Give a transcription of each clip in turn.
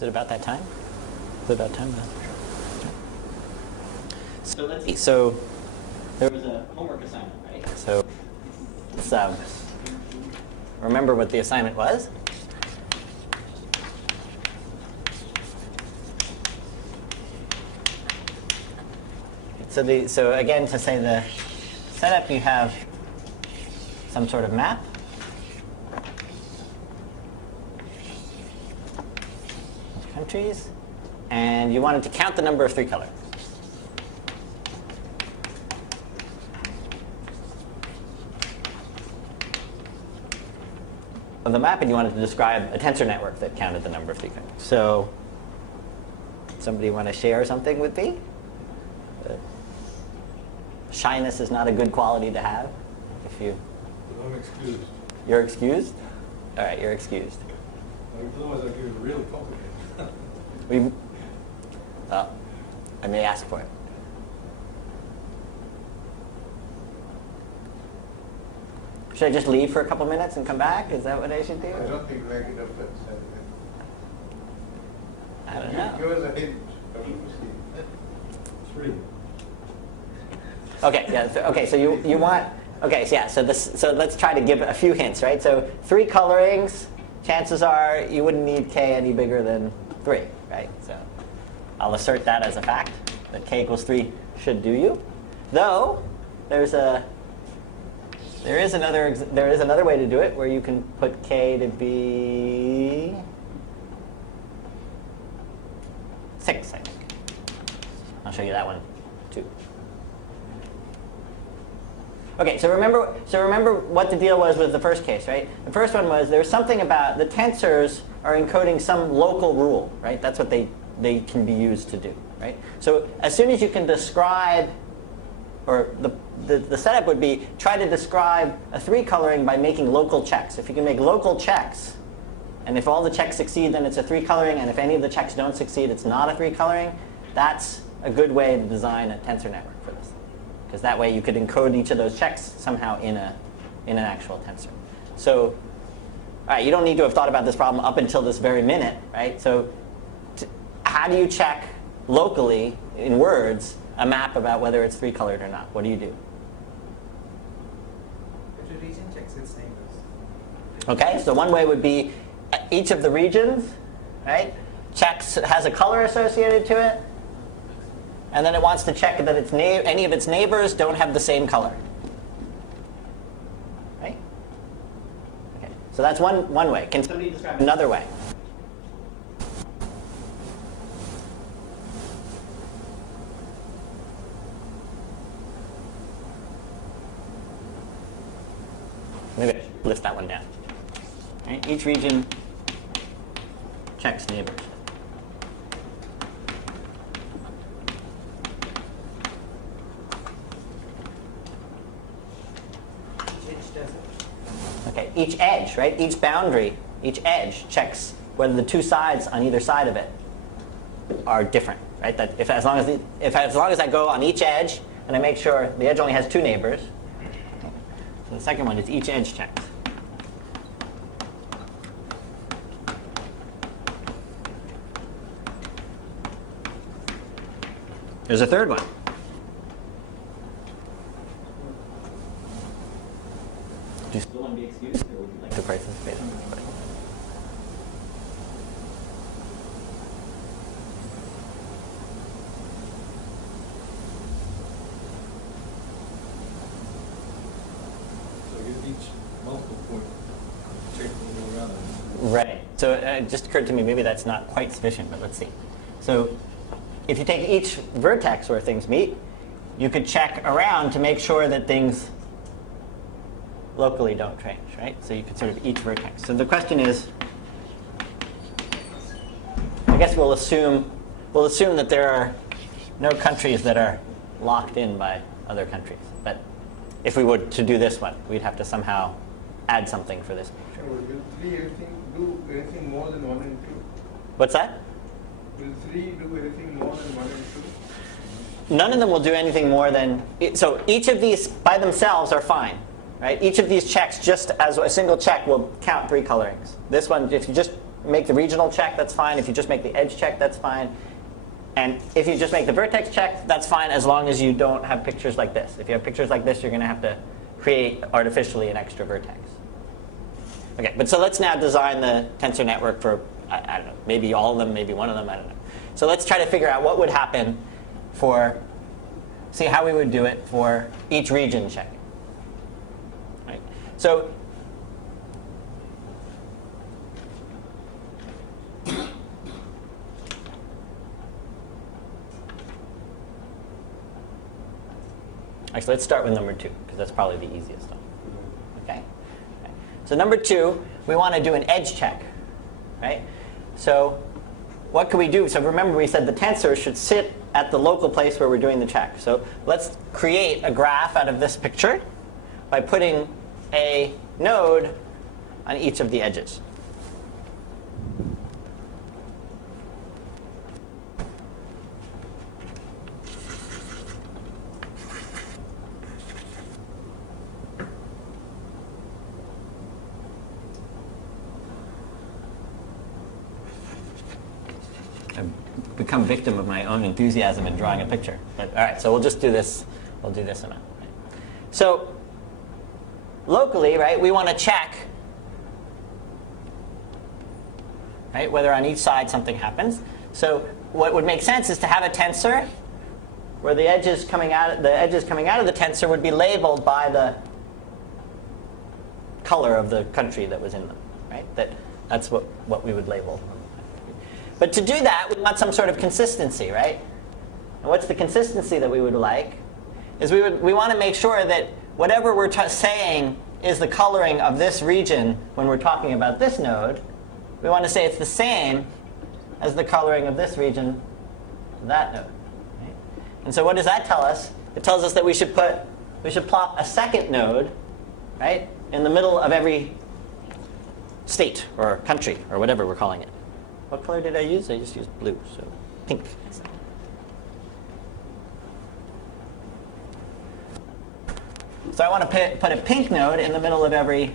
Is it about that time? Is it about time? So let's see. So there was a homework assignment, right? So let's remember what the assignment was. So again, to say the setup, you have some sort of map. Of countries. And you wanted to count the number of 3 colors. Of the map, and you wanted to describe a tensor network that counted the number of 3 colors. So somebody want to share something with me? Shyness is not a good quality to have. If you. I'm excused. You're excused? All right, you're excused. Otherwise, I'll give it really complicated. I may ask for it. Should I just leave for a couple minutes and come back? Is that what I should do? I don't think make it up. I don't know. Give us a hint. 3. Okay, yeah. Okay, so you want. Okay, so yeah. So let's try to give a few hints, right? So 3 colorings. Chances are you wouldn't need k any bigger than 3, right? So I'll assert that as a fact that k equals 3 should do you. Though there is another way to do it where you can put k to be 6, I think. I'll show you that one too. Okay, so remember what the deal was with the first case, right? The first one was there was something about the tensors are encoding some local rule, right? That's what they can be used to do, right? So as soon as you can describe, or the setup would be try to describe a 3 coloring by making local checks. If you can make local checks, and if all the checks succeed, then it's a 3 coloring, and if any of the checks don't succeed, it's not a 3 coloring. That's a good way to design a tensor network for this. Because that way you could encode each of those checks somehow in an actual tensor. So, all right, you don't need to have thought about this problem up until this very minute, right? So how do you check locally, in words, a map about whether it's 3 colored or not? What do you do? Every region checks its neighbors. Okay, so one way would be each of the regions, right, has a color associated to it, and then it wants to check that any of its neighbors don't have the same color. Right? Okay, so that's one way. Can somebody describe another way? Maybe I should list that one down. Right? Each region checks neighbors. Okay, each edge, right? Each boundary, each edge checks whether the 2 sides on either side of it are different, right? That as long as I go on each edge and I make sure the edge only has 2 neighbors. So the second one is each edge checks. There's a third one. Do you still want to be excused, or would you like to participate? So you each multiple point check all around. Right. So it just occurred to me maybe that's not quite sufficient, but let's see. So if you take each vertex where things meet, you could check around to make sure that things locally don't change, right? So you could sort of each vertex. So the question is, I guess we'll assume that there are no countries that are locked in by other countries. But if we were to do this one, we'd have to somehow add something for this. Will 3 do anything more than 1 and 2? What's that? Will 3 do anything more than 1 and 2? None of them will do anything more than, so each of these by themselves are fine. right? Each of these checks, just as a single check, will count 3 colorings. This one, if you just make the regional check, that's fine. If you just make the edge check, that's fine. And if you just make the vertex check, that's fine as long as you don't have pictures like this. If you have pictures like this, you're going to have to create artificially an extra vertex. OK, but so let's now design the tensor network for, I don't know, maybe all of them, maybe one of them, I don't know. So let's try to figure out what would happen for, see how we would do it for each region check. Right? So actually, let's start with number 2, because that's probably the easiest one. Okay? So number 2, we want to do an edge check. Right? So what can we do? So remember, we said the tensor should sit at the local place where we're doing the check. So let's create a graph out of this picture by putting a node on each of the edges. Become victim of my own enthusiasm in drawing a picture. But all right, so we'll just do this. We'll do this amount. Right? So locally, right, we want to check, right, whether on each side something happens. So what would make sense is to have a tensor where the edges coming out of the tensor would be labeled by the color of the country that was in them. Right? That's what we would label. But to do that, we want some sort of consistency, right? And what's the consistency that we would like? Is we want to make sure that whatever we're saying is the coloring of this region when we're talking about this node, we want to say it's the same as the coloring of this region, that node. Right? And so what does that tell us? It tells us that we should plop a second node, right, in the middle of every state or country or whatever we're calling it. What color did I use? I just used blue, so pink. So I want to put a pink node in the middle of every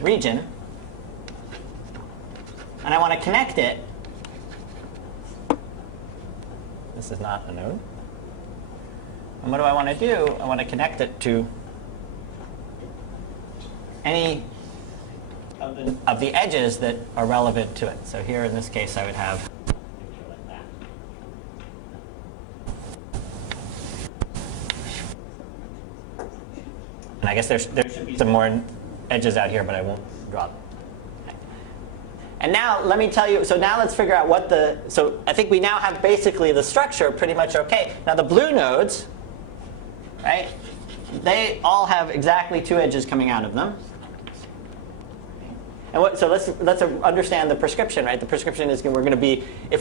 region. And I want to connect it. This is not a node. And what do I want to do? I want to connect it to any of the edges that are relevant to it. So here in this case, I would have a picture like that. And I guess there should be some more edges out here, but I won't draw them. Okay. And now let me tell you, so now let's figure out what so I think we now have basically the structure pretty much OK. Now the blue nodes, right, they all have exactly 2 edges coming out of them. And so let's understand the prescription, right? The prescription is we're going to be if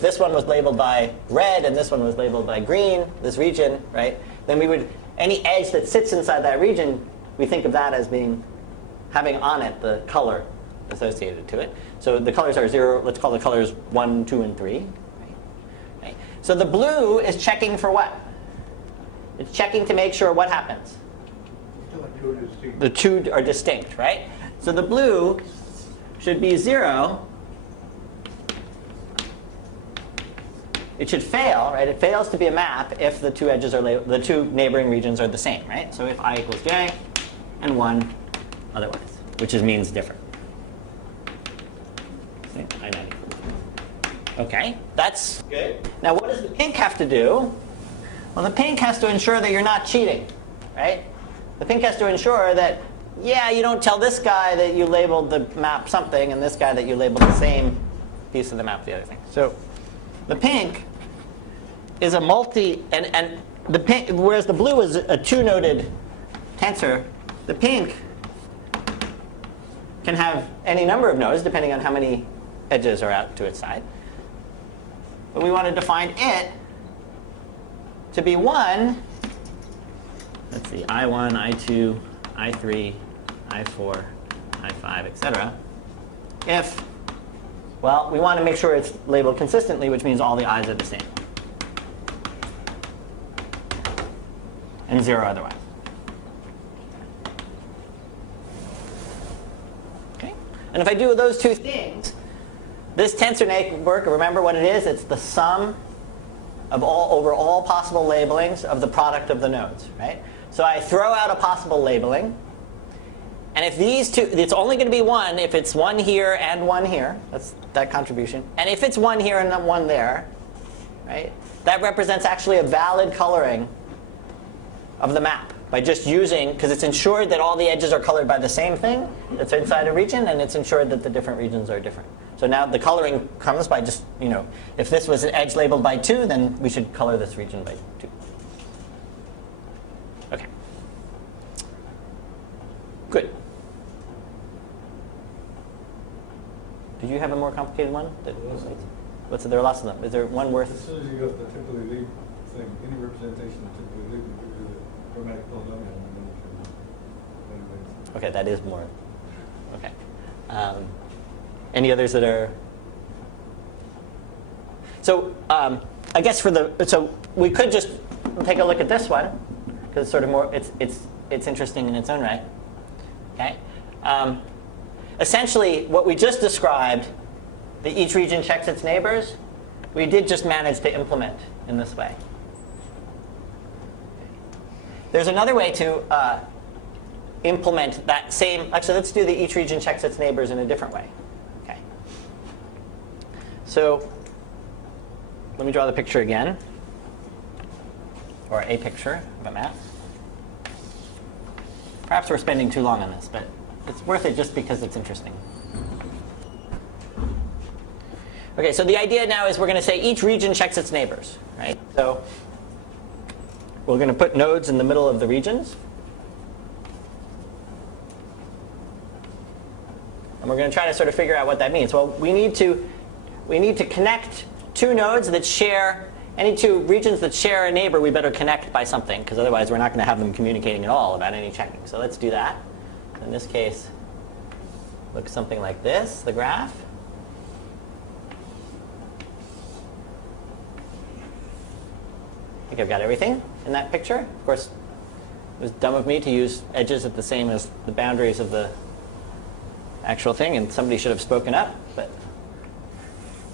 this one was labeled by red and this one was labeled by green, this region, right? Then we would any edge that sits inside that region, we think of that as having on it the color associated to it. So the colors are 0. Let's call the colors 1, 2, and 3. Right? So the blue is checking for what? It's checking to make sure what happens. The 2 are distinct, right? So the blue should be 0. It should fail, right? It fails to be a map if the 2 edges are the 2 neighboring regions are the same, right? So if I equals j and 1 otherwise, which means different. See? I know. OK, that's good. Now what does the pink have to do? Well, the pink has to ensure that you're not cheating, right? The pink has to ensure that, yeah, you don't tell this guy that you labeled the map something and this guy that you labeled the same piece of the map the other thing. So the pink is a and the pink, whereas the blue is a 2-noded tensor, the pink can have any number of nodes depending on how many edges are out to its side. But we want to define it to be 1. Let's see, I1, I2, I3, I4, I5, etc. If, well, we want to make sure it's labeled consistently, which means all the i's are the same. And 0 otherwise. And if I do those two things, this tensor network, remember what it is? It's the sum of over all possible labelings of the product of the nodes, right? So I throw out a possible labeling. And if these two, it's only going to be one if it's one here and one here. That's that contribution. And if it's one here and one there, right, that represents actually a valid coloring of the map by just using, because it's ensured that all the edges are colored by the same thing that's inside a region, and it's ensured that the different regions are different. So now the coloring comes by just, if this was an edge labeled by 2, then we should color this region by 2. OK. Good. Did you have a more complicated one? There are lots of them. Is there one worth? As soon as you go to the typically lead thing, any representation of typically lead will give you the chromatic polynomial. OK, that is more. OK. Any others that are? So I guess so we could just take a look at this one because it's sort of more. It's interesting in its own right. OK. Essentially, what we just described, that each region checks its neighbors, we did just manage to implement in this way. There's another way to implement that same. Actually, let's do the each region checks its neighbors in a different way. Okay. So let me draw the picture again, or a picture of a map. Perhaps we're spending too long on this, but it's worth it just because it's interesting. OK, so the idea now is we're going to say each region checks its neighbors, right? So we're going to put nodes in the middle of the regions. And we're going to try to sort of figure out what that means. Well, we need to connect two nodes that share, any two regions that share a neighbor, we better connect by something, because otherwise we're not going to have them communicating at all about any checking. So let's do that. In this case, looks something like this, the graph. I think I've got everything in that picture. Of course, it was dumb of me to use edges at the same as the boundaries of the actual thing, and somebody should have spoken up, but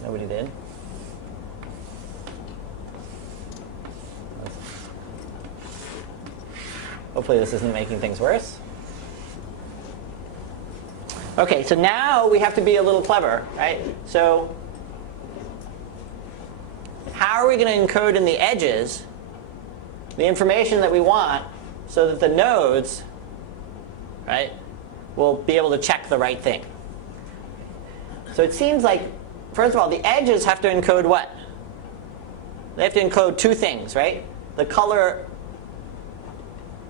nobody did. Hopefully this isn't making things worse. OK, so now we have to be a little clever, right? So how are we going to encode in the edges the information that we want so that the nodes, right, will be able to check the right thing? So it seems like, first of all, the edges have to encode what? They have to encode two things, right? The color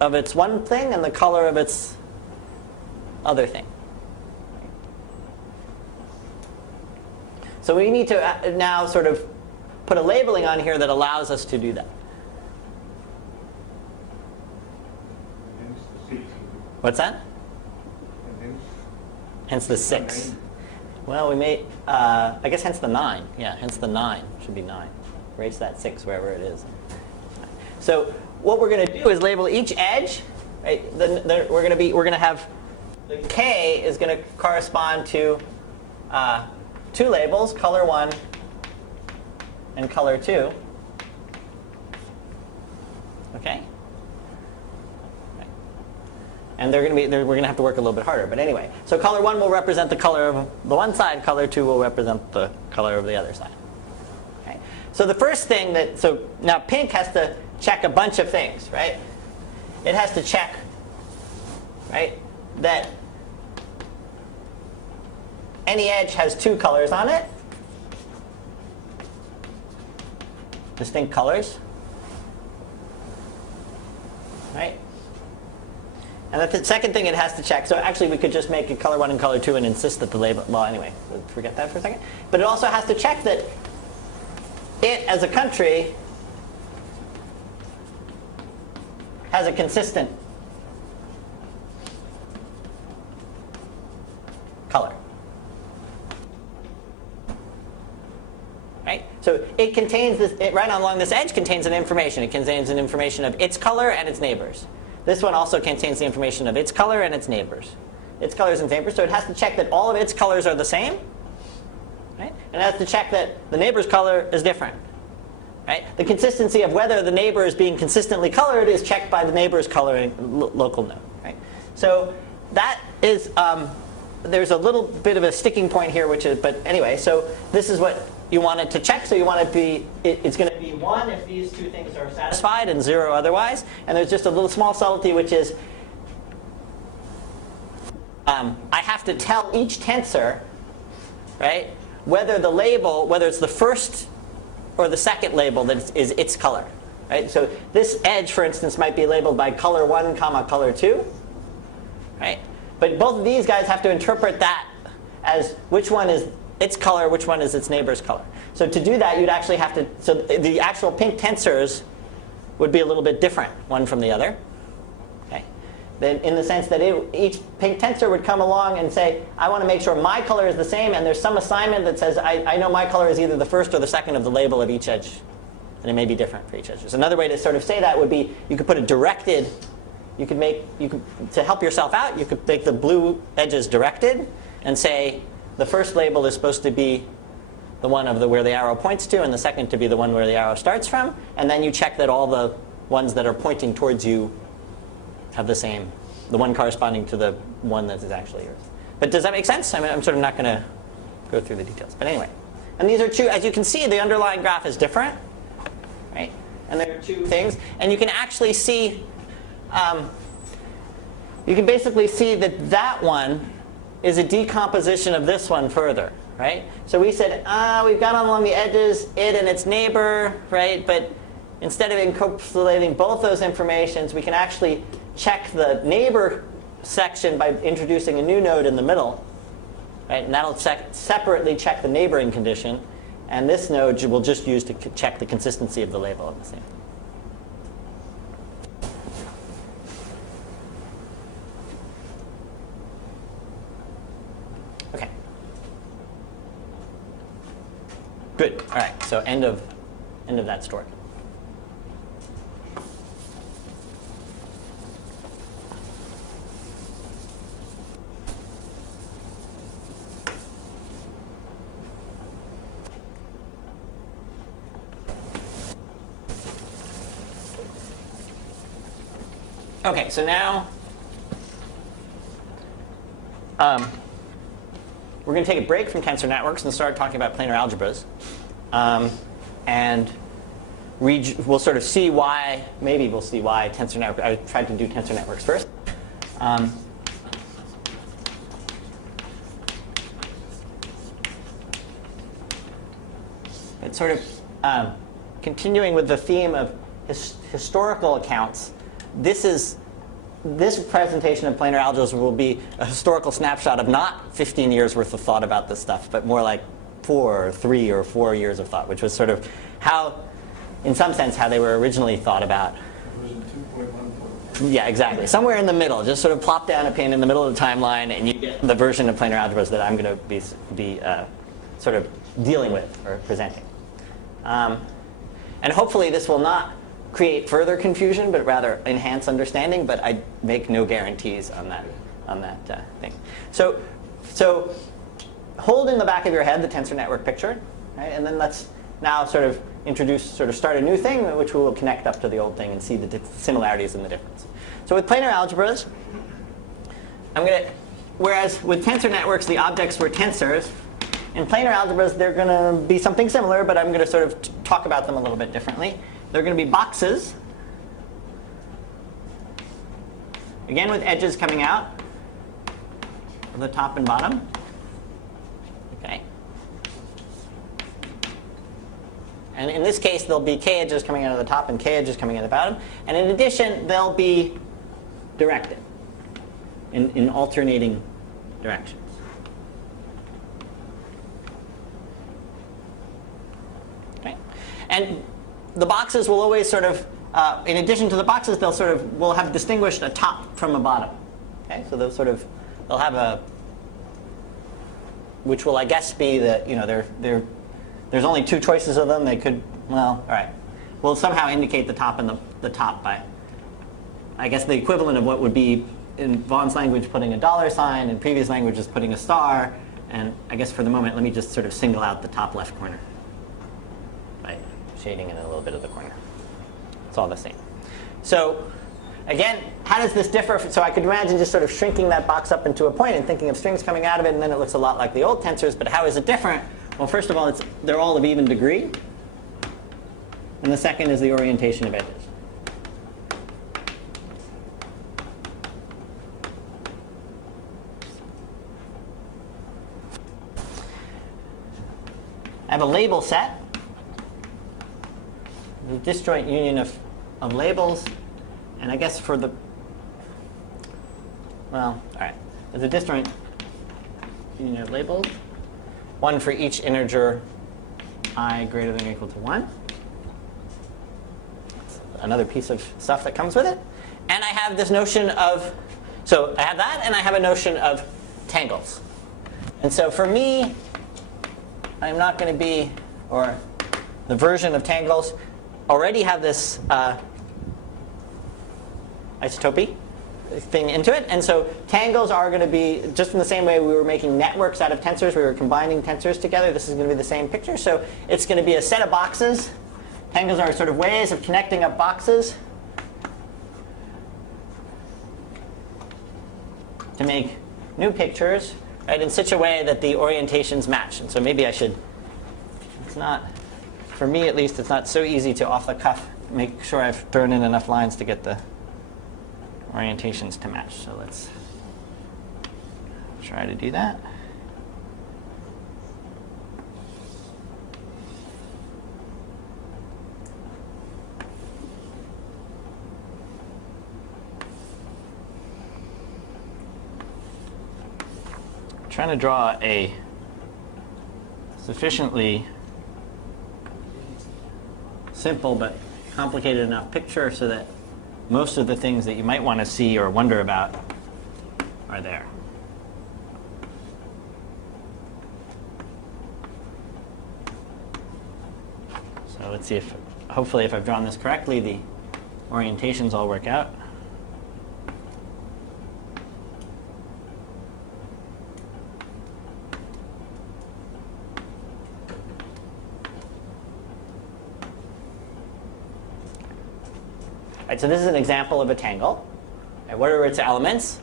of its one thing and the color of its other thing. So we need to now sort of put a labeling on here that allows us to do that. What's that? Hence the 6. Well, we may, I guess hence the 9. Yeah, hence the 9. Should be 9. Erase that 6 wherever it is. So what we're going to do is label each edge. Right? We're going to have the k is going to correspond to two labels, color 1 and color 2. Okay. And we're going to have to work a little bit harder. But anyway, so color 1 will represent the color of the one side. Color 2 will represent the color of the other side. Okay. So the first thing so now pink has to check a bunch of things, right? It has to check, right, that any edge has two colors on it, distinct colors, right? And the second thing it has to check, so actually we could just make it color 1 and color 2 and insist that the label, well anyway, forget that for a second. But it also has to check that it, as a country, has a consistent color. Right? So it contains this, right along this edge contains an information. It contains an information of its color and its neighbors. This one also contains the information of its color and its neighbors. its colors and neighbors. So it has to check that all of its colors are the same. Right? And it has to check that the neighbor's color is different. Right? The consistency of whether the neighbor is being consistently colored is checked by the neighbor's coloring local node. Right? So that is, there's a little bit of a sticking point here, which is, but anyway, so this is what you want it to check. So you want it to be, it's going to be 1 if these two things are satisfied and 0 otherwise. And there's just a little small subtlety, which is I have to tell each tensor, right, whether the label, whether it's the first or the second label that is its color. Right? So this edge, for instance, might be labeled by color 1, comma color 2. Right? But both of these guys have to interpret that as which one is its color, which one is its neighbor's color. So to do that, you'd actually have to, so the actual pink tensors would be a little bit different, one from the other. Okay? Then in the sense that each pink tensor would come along and say, I want to make sure my color is the same, and there's some assignment that says, I know my color is either the first or the second of the label of each edge. And it may be different for each edge. So another way to sort of say that would be, you could put a directed, to help yourself out, you could make the blue edges directed and say, the first label is supposed to be the one of where the arrow points to, and the second to be the one where the arrow starts from. And then you check that all the ones that are pointing towards you have the same, the one corresponding to the one that is actually yours. But does that make sense? I mean, I'm sort of not going to go through the details. But anyway. And these are two, as you can see, the underlying graph is different. Right? And there are two things. And you can actually see, you can basically see that that one is a decomposition of this one further, right? So we said, we've gone along the edges, it and its neighbor, right? But instead of encapsulating both those informations, we can actually check the neighbor section by introducing a new node in the middle, right? And that'll separately check the neighboring condition. And this node we'll just use to check the consistency of the label of the same. Okay. Good. All right. So end of that story. Okay, so now we're going to take a break from tensor networks and start talking about planar algebras. And we'll sort of see why, maybe we'll see why tensor networks, I tried to do tensor networks first. It's sort of continuing with the theme of historical accounts. This presentation of planar algebras will be a historical snapshot of not 15 years worth of thought about this stuff, but more like 3 or 4 years of thought, which was sort of how, in some sense, how they were originally thought about. Version 2.1. Yeah, exactly. Somewhere in the middle. Just sort of plop down a pin in the middle of the timeline, and you get the version of planar algebras that I'm going to be sort of dealing with or presenting. And hopefully this will not create further confusion, but rather enhance understanding. But I make no guarantees on that thing. So hold in the back of your head the tensor network picture, right? And then let's now sort of start a new thing, which we will connect up to the old thing and see the similarities and the difference. So with planar algebras, whereas with tensor networks the objects were tensors, in planar algebras they're going to be something similar, but I'm going to sort of talk about them a little bit differently. They're going to be boxes, again with edges coming out of the top and bottom. Okay. And in this case, there'll be k edges coming out of the top and k edges coming out of the bottom. And in addition, they'll be directed in alternating directions. Okay. And the boxes will always sort of, in addition to the boxes, we'll have distinguished a top from a bottom. Okay, so they'll have a, which will I guess be that there's only two choices of them. They could, well, all right, we'll somehow indicate the top and the top by, I guess the equivalent of what would be in Vaughn's language putting a $sign, in previous languages putting a star, and I guess for the moment, let me just sort of single out the top left corner by shading in a little bit of the corner. It's all the same. So again, how does this differ? So I could imagine just sort of shrinking that box up into a point and thinking of strings coming out of it, and then it looks a lot like the old tensors. But how is it different? Well, first of all, they're all of even degree. And the second is the orientation of edges. I have a label set, the disjoint union of labels, and I guess for the, well, all right, there's a disjoint union of labels, one for each integer I greater than or equal to 1. That's another piece of stuff that comes with it. And I have this notion of, so I have that, and I have a notion of tangles. And so for me, I'm not going to be, or the version of tangles already have this isotopy thing into it. And so tangles are going to be, just in the same way we were making networks out of tensors, we were combining tensors together, this is going to be the same picture. So it's going to be a set of boxes. Tangles are sort of ways of connecting up boxes to make new pictures, right, in such a way that the orientations match. And so maybe I should, it's not, for me at least, it's not so easy to off the cuff make sure I've thrown in enough lines to get the orientations to match. So let's try to do that. Trying to draw a sufficiently simple but complicated enough picture so that most of the things that you might want to see or wonder about are there. So let's see if, hopefully if I've drawn this correctly, the orientations all work out. So this is an example of a tangle. And what are its elements?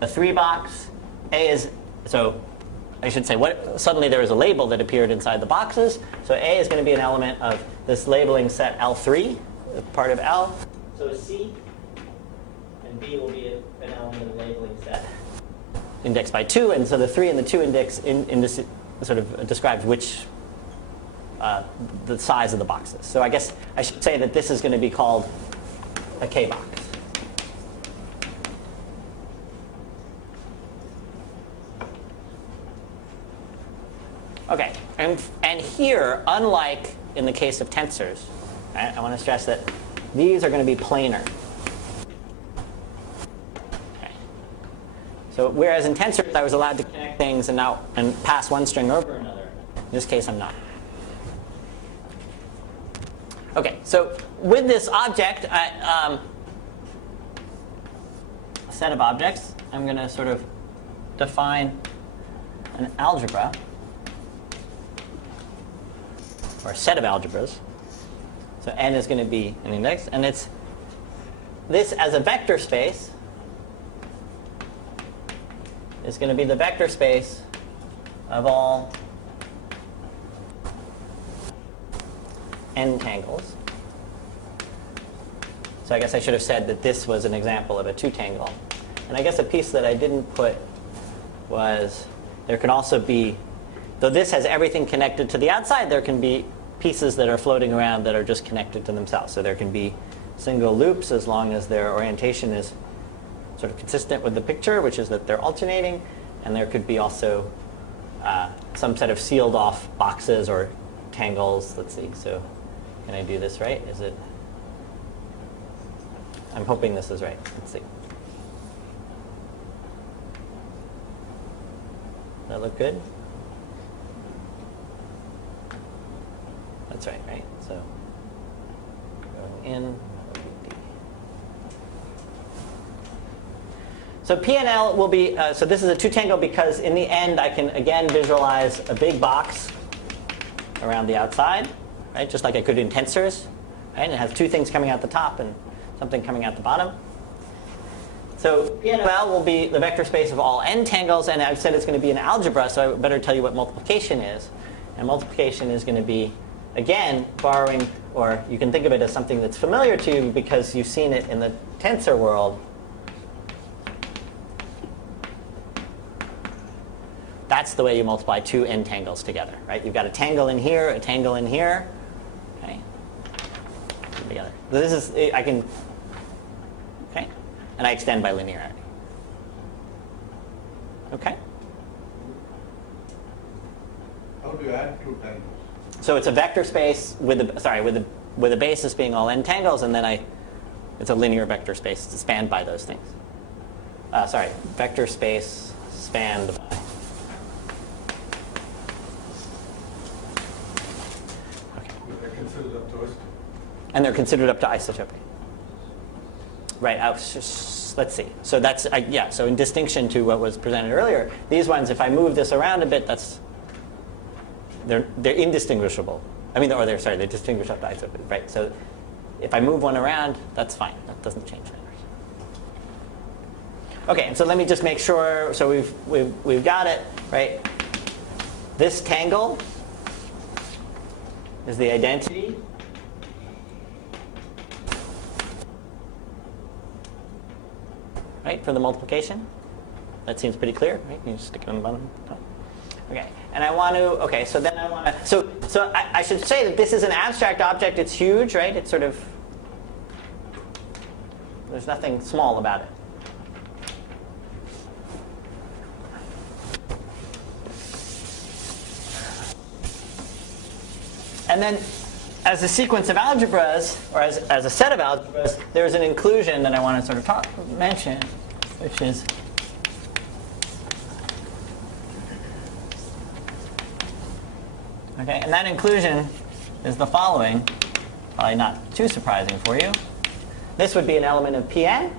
A 3-box. A is, so I should say, suddenly there is a label that appeared inside the boxes. So A is going to be an element of this labeling set L3, part of L. So C and B will be an element of the labeling set indexed by 2. And so the 3 and the 2 index sort of describes which the size of the boxes. So I guess I should say that this is going to be called a K-box. Okay, and here, unlike in the case of tensors, right, I want to stress that these are going to be planar. Okay. So whereas in tensors I was allowed to connect things and pass one string over another, in this case I'm not. Okay, so with this object, a set of objects, I'm going to sort of define an algebra, or a set of algebras. So n is going to be an index, and it's this as a vector space is going to be the vector space of all n tangles. So I guess I should have said that this was an example of a 2-tangle. And I guess a piece that I didn't put was there can also be, though this has everything connected to the outside, there can be pieces that are floating around that are just connected to themselves. So there can be single loops as long as their orientation is sort of consistent with the picture, which is that they're alternating. And there could be also some set of sealed off boxes or tangles. Let's see. So can I do this right? Is it? I'm hoping this is right. Let's see. Does that look good? That's right, right? So going in, So PNL will be, so this is a 2-tangle because in the end I can again visualize a big box around the outside, right? Just like I could in tensors, right? And it has 2 things coming out the top and something coming out the bottom. So PNL will be the vector space of all n tangles, and I've said it's going to be an algebra, so I better tell you what multiplication is. And multiplication is going to be, again, borrowing, or you can think of it as something that's familiar to you because you've seen it in the tensor world. That's the way you multiply 2 n tangles together, right? You've got a tangle in here, a tangle in here, okay? Together. So this is, I can, okay? And I extend by linearity. Okay? How do you add 2 tangles? So it's a vector space with a basis being all n tangles, and then it's a linear vector space spanned by those things. Vector space spanned by. They're considered up to isotopy. And they're considered up to isotopy. Right. Let's see. So that's yeah. So in distinction to what was presented earlier, these ones, if I move this around a bit, they're indistinguishable. I mean, or they're distinguished up to isotopy. Right. So if I move one around, that's fine. That doesn't change matters. Okay. And so let me just make sure. So we've got it right. This tangle is the identity. Right, for the multiplication. That seems pretty clear, right? You just stick it on the bottom. Okay, and I want to, okay, so then I want to, so I should say that this is an abstract object. It's huge, right? It's sort of, there's nothing small about it. And then as a sequence of algebras, or as a set of algebras, there's an inclusion that I want to sort of mention, which is okay, and that inclusion is the following, probably not too surprising for you. This would be an element of Pn.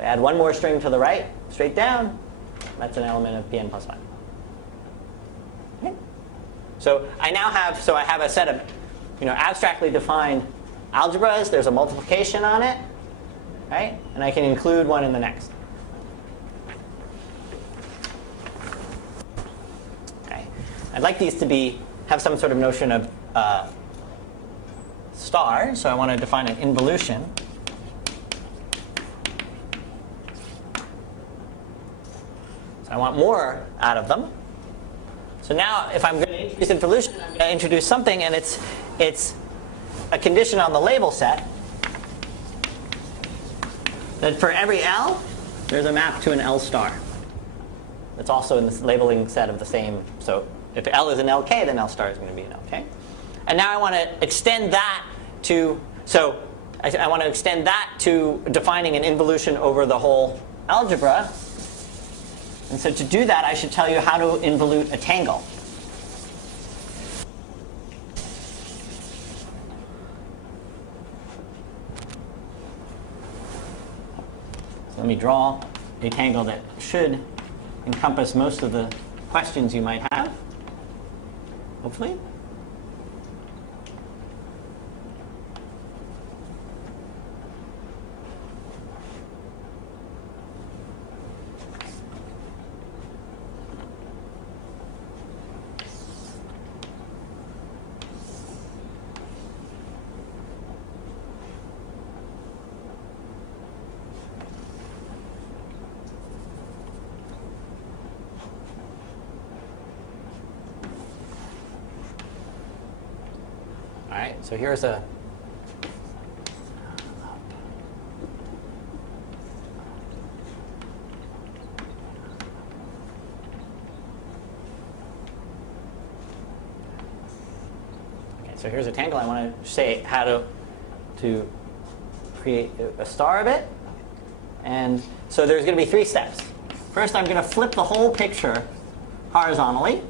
Add one more string to the right, straight down. That's an element of Pn plus 1. Okay. So I now have, I have a set of, abstractly defined algebras. There's a multiplication on it, right? And I can include one in the next. Okay. I'd like these to have some sort of notion of star. So I want to define an involution. I want more out of them. So now if I'm going to introduce involution, I'm going to introduce something, and it's a condition on the label set that for every L, there's a map to an L star. That's also in this labeling set of the same. So if L is an LK, then L star is going to be an LK. And now I want to extend that to, I want to extend that to defining an involution over the whole algebra. And so to do that, I should tell you how to involute a tangle. So let me draw a tangle that should encompass most of the questions you might have, hopefully. So here's a so here's a tangle. I want to say how to create a star of it. And so there's going to be 3 steps. First, I'm going to flip the whole picture horizontally.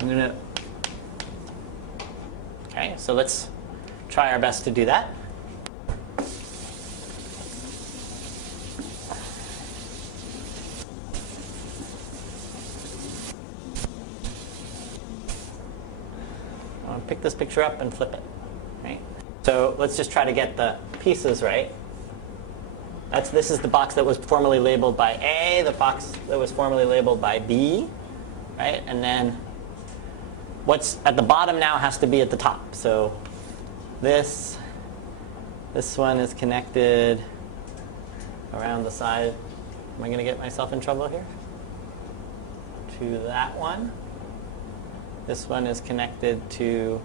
I'm going to Okay, so let's try our best to do that. I'll pick this picture up and flip it. Right? So let's just try to get the pieces right. This is the box that was formerly labeled by A, the box that was formerly labeled by B, right? And then what's at the bottom now has to be at the top. So this one is connected around the side. Am I going to get myself in trouble here? To that one. This one is connected to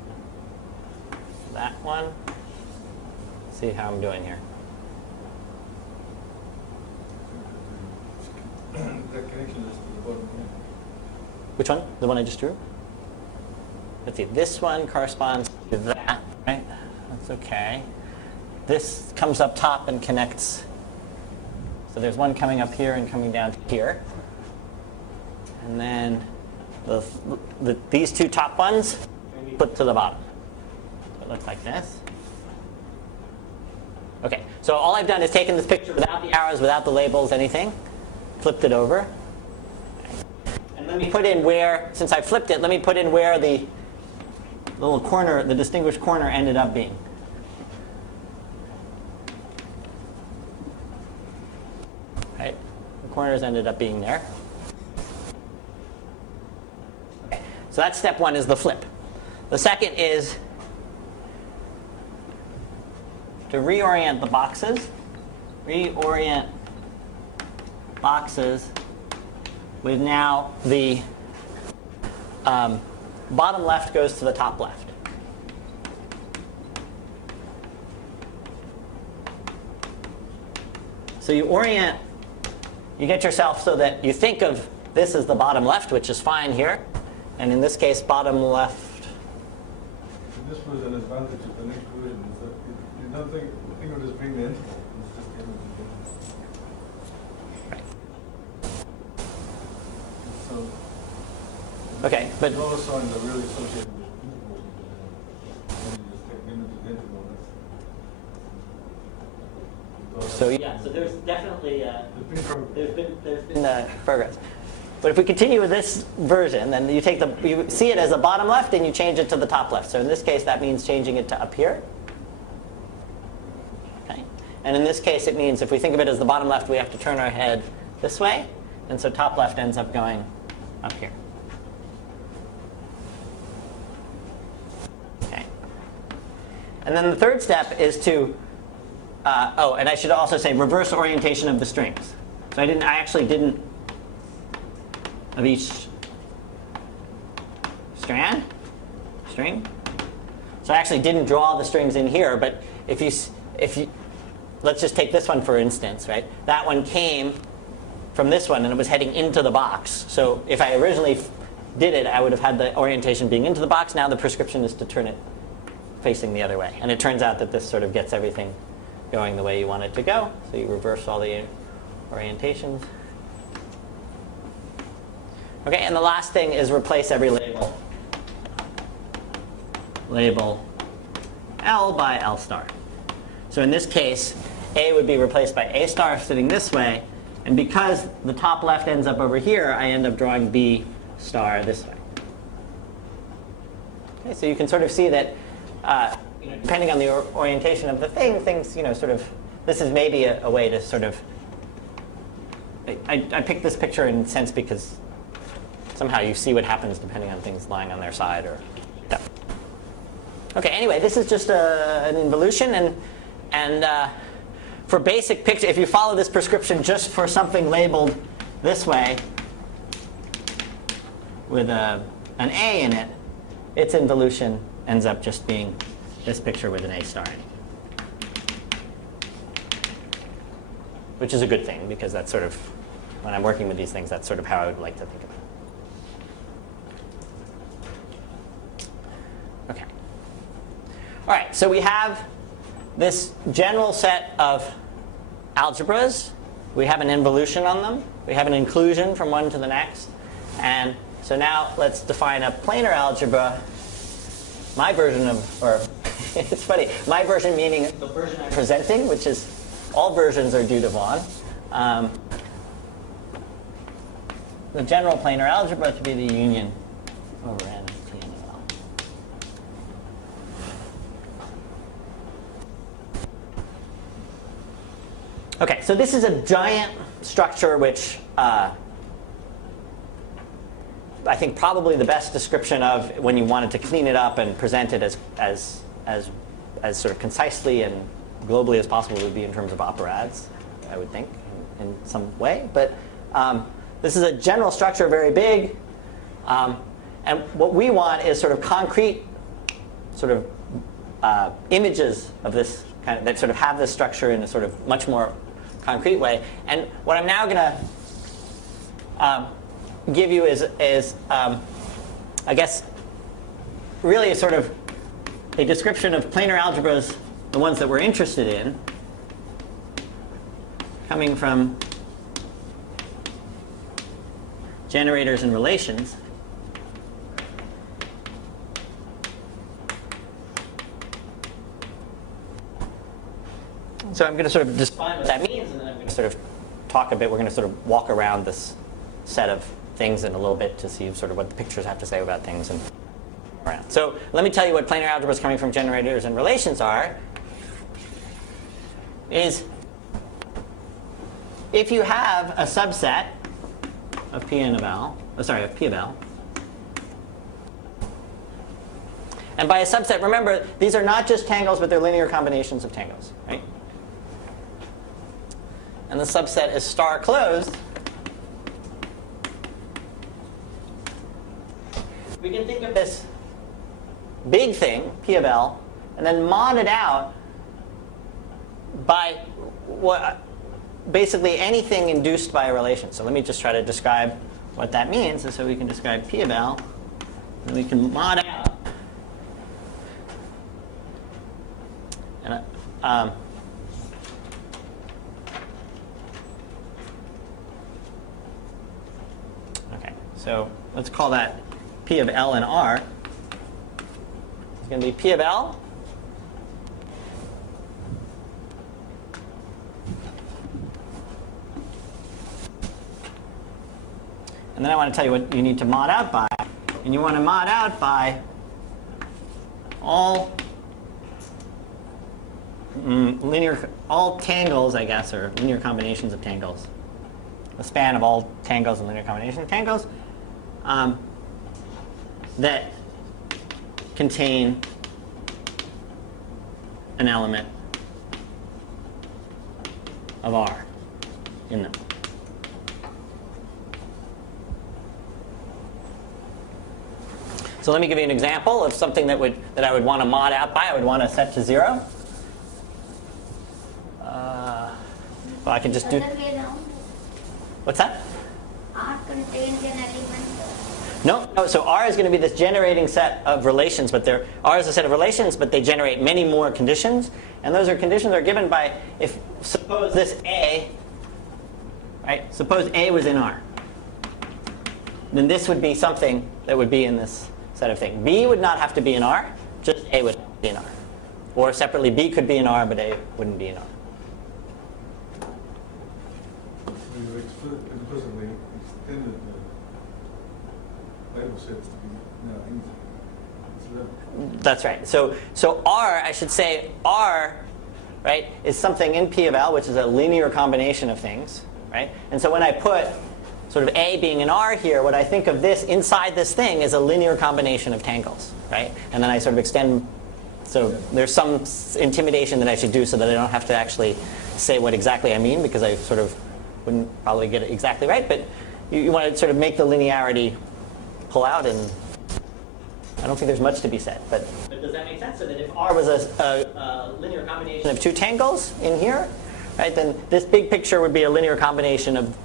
that one. Let's see how I'm doing here. That connection is to the bottom here. Which one? The one I just drew? Let's see. This one corresponds to that, right? That's okay. This comes up top and connects. So there's one coming up here and coming down here. And then these two top ones put to the bottom. So it looks like this. Okay, so all I've done is taken this picture without the arrows, without the labels, anything. Flipped it over. And let me put in where, since I flipped it, let me put in where the little corner, the distinguished corner ended up being. Right? The corners ended up being there. Okay. So that's step one, is the flip. The second is to reorient the boxes. Reorient boxes with now the bottom left goes to the top left. So you get yourself so that you think of this as the bottom left, which is fine here. And in this case, bottom left. And this was an advantage of the next version. Is that you don't think of it as being the interval. It's just the interval. So, okay, but dollar signs are really associated with intervals. And you just take them as an interval. so yeah, so there's definitely There's been there's been progress. But if we continue with this version, then you see it as the bottom left and you change it to the top left. So in this case, that means changing it to up here. Okay, and in this case, it means if we think of it as the bottom left, we have to turn our head this way, and so top left ends up going up here. Okay, and then the third step is to and I should also say reverse orientation of the strings. So I actually didn't of each string. So I actually didn't draw the strings in here, but if you let's just take this one for instance, right? That one came from this one and it was heading into the box. So if I originally did it, I would have had the orientation being into the box. Now the prescription is to turn it facing the other way. And it turns out that this sort of gets everything going the way you want it to go. So you reverse all the orientations. Okay, and the last thing is replace every label. Label L by L star. So in this case, A would be replaced by A star sitting this way. And because the top left ends up over here, I end up drawing B star this way. Okay, so you can sort of see that depending on the orientation of the thing, things, sort of, this is maybe a way to sort of, I picked this picture in a sense because somehow you see what happens depending on things lying on their side or that. Okay, anyway, this is just an involution, and for basic picture, if you follow this prescription just for something labeled this way with an A in it, its involution ends up just being this picture with an A star in it. Which is a good thing, because that's sort of, when I'm working with these things, that's sort of how I would like to think about it. Okay. All right, so we have this general set of algebras. We have an involution on them. We have an inclusion from one to the next. And so now let's define a planar algebra my version of, or it's funny, my version meaning the version I'm presenting, which is all versions are due to Vaughan. The general planar algebra to be the union over n of T and L. Okay, so this is a giant structure which I think probably the best description of when you wanted to clean it up and present it as sort of concisely and globally as possible would be in terms of operads, I would think, in some way. But this is a general structure, very big. And what we want is sort of concrete sort of images of this kind of, that sort of have this structure in a sort of much more concrete way. And what I'm now going to give you is I guess, really a sort of a description of planar algebras, the ones that we're interested in, coming from generators and relations. So I'm going to sort of define what that means, and then I'm going to sort of talk a bit. We're going to sort of walk around this set of things in a little bit to see sort of what the pictures have to say about things and around. So let me tell you what planar algebras coming from generators and relations are. Is if you have a subset of P of L, of P of L, and by a subset, remember these are not just tangles, but they're linear combinations of tangles, right? And the subset is star closed. We can think of this big thing, P of L, and then mod it out by basically anything induced by a relation. So let me just try to describe what that means. And so we can describe P of L, and we can mod out. And, okay, so let's call that P of L and R. It's going to be P of L. And then I want to tell you what you need to mod out by. And you want to mod out by all all tangles, I guess, or linear combinations of tangles. The span of all tangles and linear combination of tangles that contain an element of R in them. So let me give you an example of something that I would want to mod out by. I would want to set to 0. Well, I can just do. What's that? R contains an element. No. So R is going to be this generating set of relations, but R is a set of relations, but they generate many more conditions, and those conditions are given by suppose this A, right? Suppose A was in R. Then this would be something that would be in this set of things. B would not have to be in R, just A would be in R. Or separately, B could be in R, but A wouldn't be in R. You implicitly extended the label sets to be anything. That's right. So R, I should say R, right, is something in P of L, which is a linear combination of things, right? And so when I put sort of A being an R here, what I think of this inside this thing is a linear combination of tangles, right? And then I sort of extend. So there's some intimidation that I should do so that I don't have to actually say what exactly I mean, because I sort of wouldn't probably get it exactly right. But you want to sort of make the linearity pull out, and I don't think there's much to be said. But does that make sense? So that if R was a linear combination of two tangles in here, right, then this big picture would be a linear combination of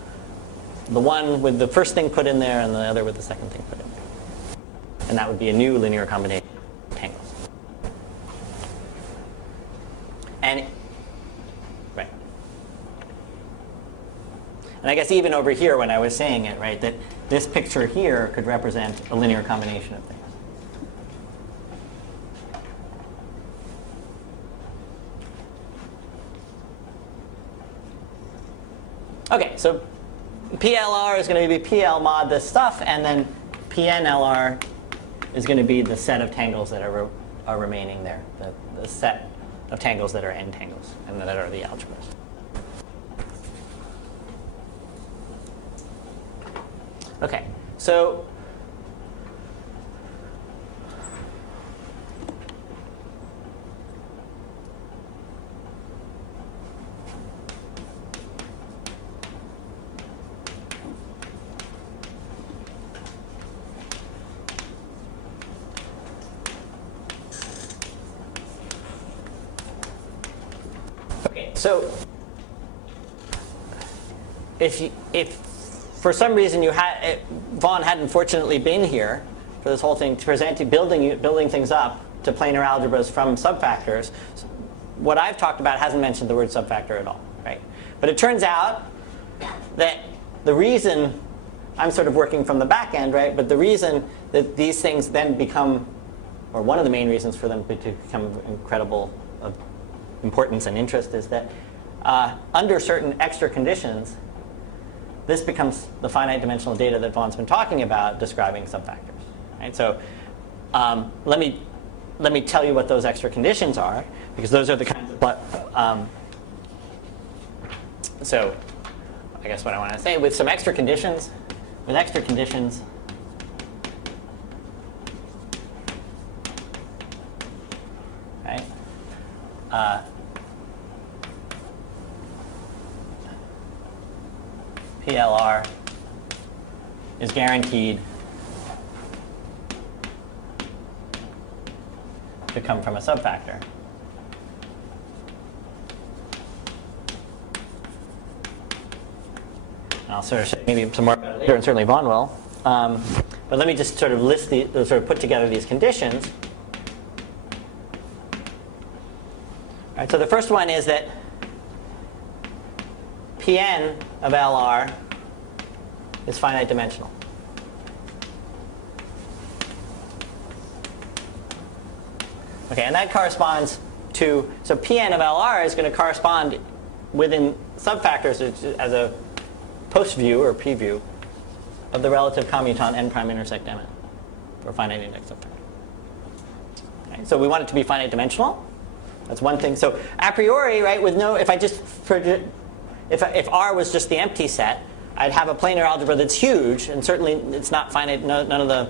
the one with the first thing put in there and the other with the second thing put in there. And that would be a new linear combination of tangles. And right. And I guess even over here when I was saying it, right, that this picture here could represent a linear combination of things. Okay, so PLR is going to be PL mod this stuff, and then PNLR is going to be the set of tangles that are remaining there, the set of tangles that are N tangles and that are the algebras. Okay, so So if for some reason Vaughn hadn't fortunately been here for this whole thing to present building things up to planar algebras from subfactors, what I've talked about hasn't mentioned the word subfactor at all, right? But it turns out that the reason I'm sort of working from the back end, right? But the reason that these things then become, or one of the main reasons for them to become incredible importance and interest is that under certain extra conditions, this becomes the finite dimensional data that Vaughn's been talking about describing subfactors. Right? So let me tell you what those extra conditions are, because those are the kinds of so I guess what I want to say with some extra conditions, right? PLR is guaranteed to come from a subfactor. And I'll sort of show maybe some more about it later, and certainly Vaughn will. But let me just sort of list sort of put together these conditions. All right, so the first one is that Pn of LR is finite dimensional. Okay, and that corresponds to, so Pn of LR is going to correspond within subfactors as a post view or p view of the relative commuton n prime intersect mn for finite index subfactor. Okay, so we want it to be finite dimensional. That's one thing. So a priori, right, with no, if I just if R was just the empty set, I'd have a planar algebra that's huge, and certainly it's not finite. None of the,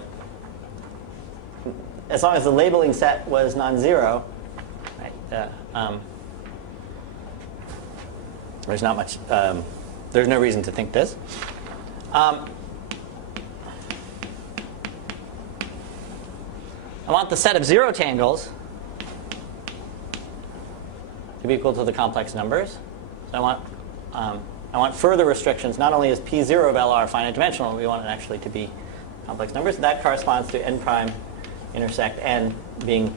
as long as the labeling set was non-zero, right? There's not much. There's no reason to think this. I want the set of zero tangles to be equal to the complex numbers. So I want further restrictions. Not only is P0 of LR finite dimensional, we want it actually to be complex numbers. That corresponds to n prime intersect n being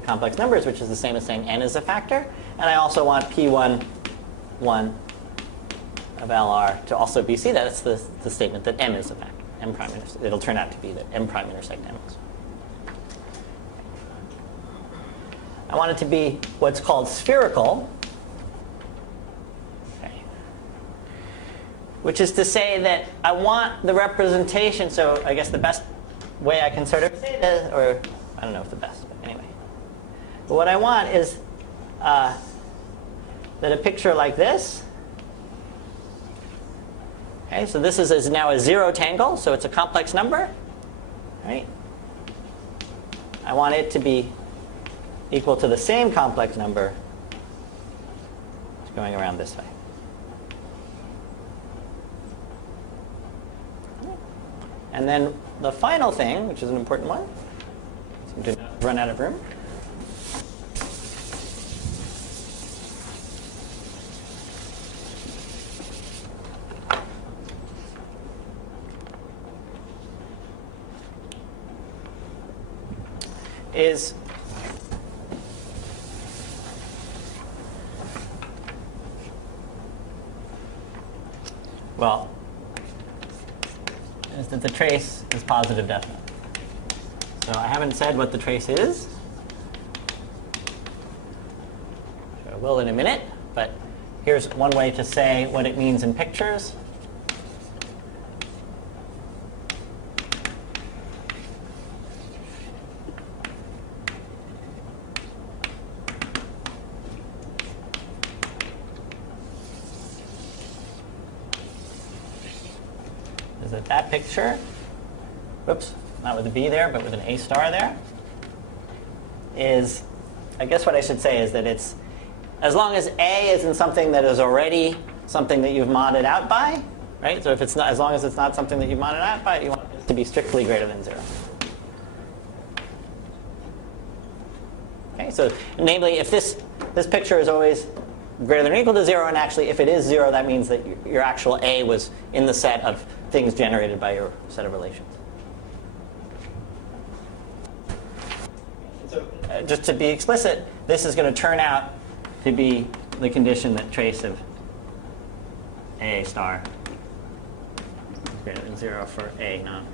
the complex numbers, which is the same as saying n is a factor. And I also want P1 of LR to also be, see, that's the statement that m is a factor. M prime it'll turn out to be that m prime intersect m is. I want it to be what's called spherical, which is to say that I want the representation, so I guess the best way I can sort of say this, or I don't know if the best, but anyway. But what I want is that a picture like this, okay, so this is now a zero tangle, so it's a complex number, right? I want it to be equal to the same complex number going around this way. And then the final thing, which is an important one, so do not run out of room, is well, is that the trace is positive definite. So I haven't said what the trace is. I will in a minute, but here's one way to say what it means in pictures. Is that picture, whoops, not with a B there, but with an A star there, is, I guess what I should say is that it's, as long as A isn't something that is already something that you've modded out by, right? So if it's not, as long as it's not something that you've modded out by, you want it to be strictly greater than 0. Okay, so namely, if this picture is always greater than or equal to 0, and actually if it is 0, that means that your actual A was in the set of things generated by your set of relations. So just to be explicit, this is going to turn out to be the condition that trace of A star is greater than 0 for A non.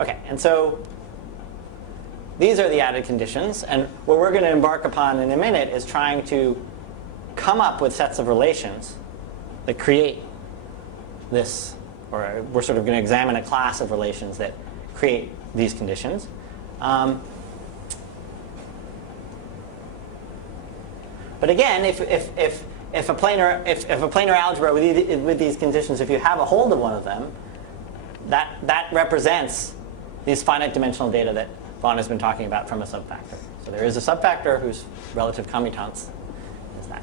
Okay, and so these are the added conditions. And what we're going to embark upon in a minute is trying to come up with sets of relations that create this, or we're sort of going to examine a class of relations that create these conditions. But again, if a planar algebra with these conditions, if you have a hold of one of them, that represents these finite dimensional data that Vaughn has been talking about from a subfactor. So there is a subfactor whose relative commutance is that.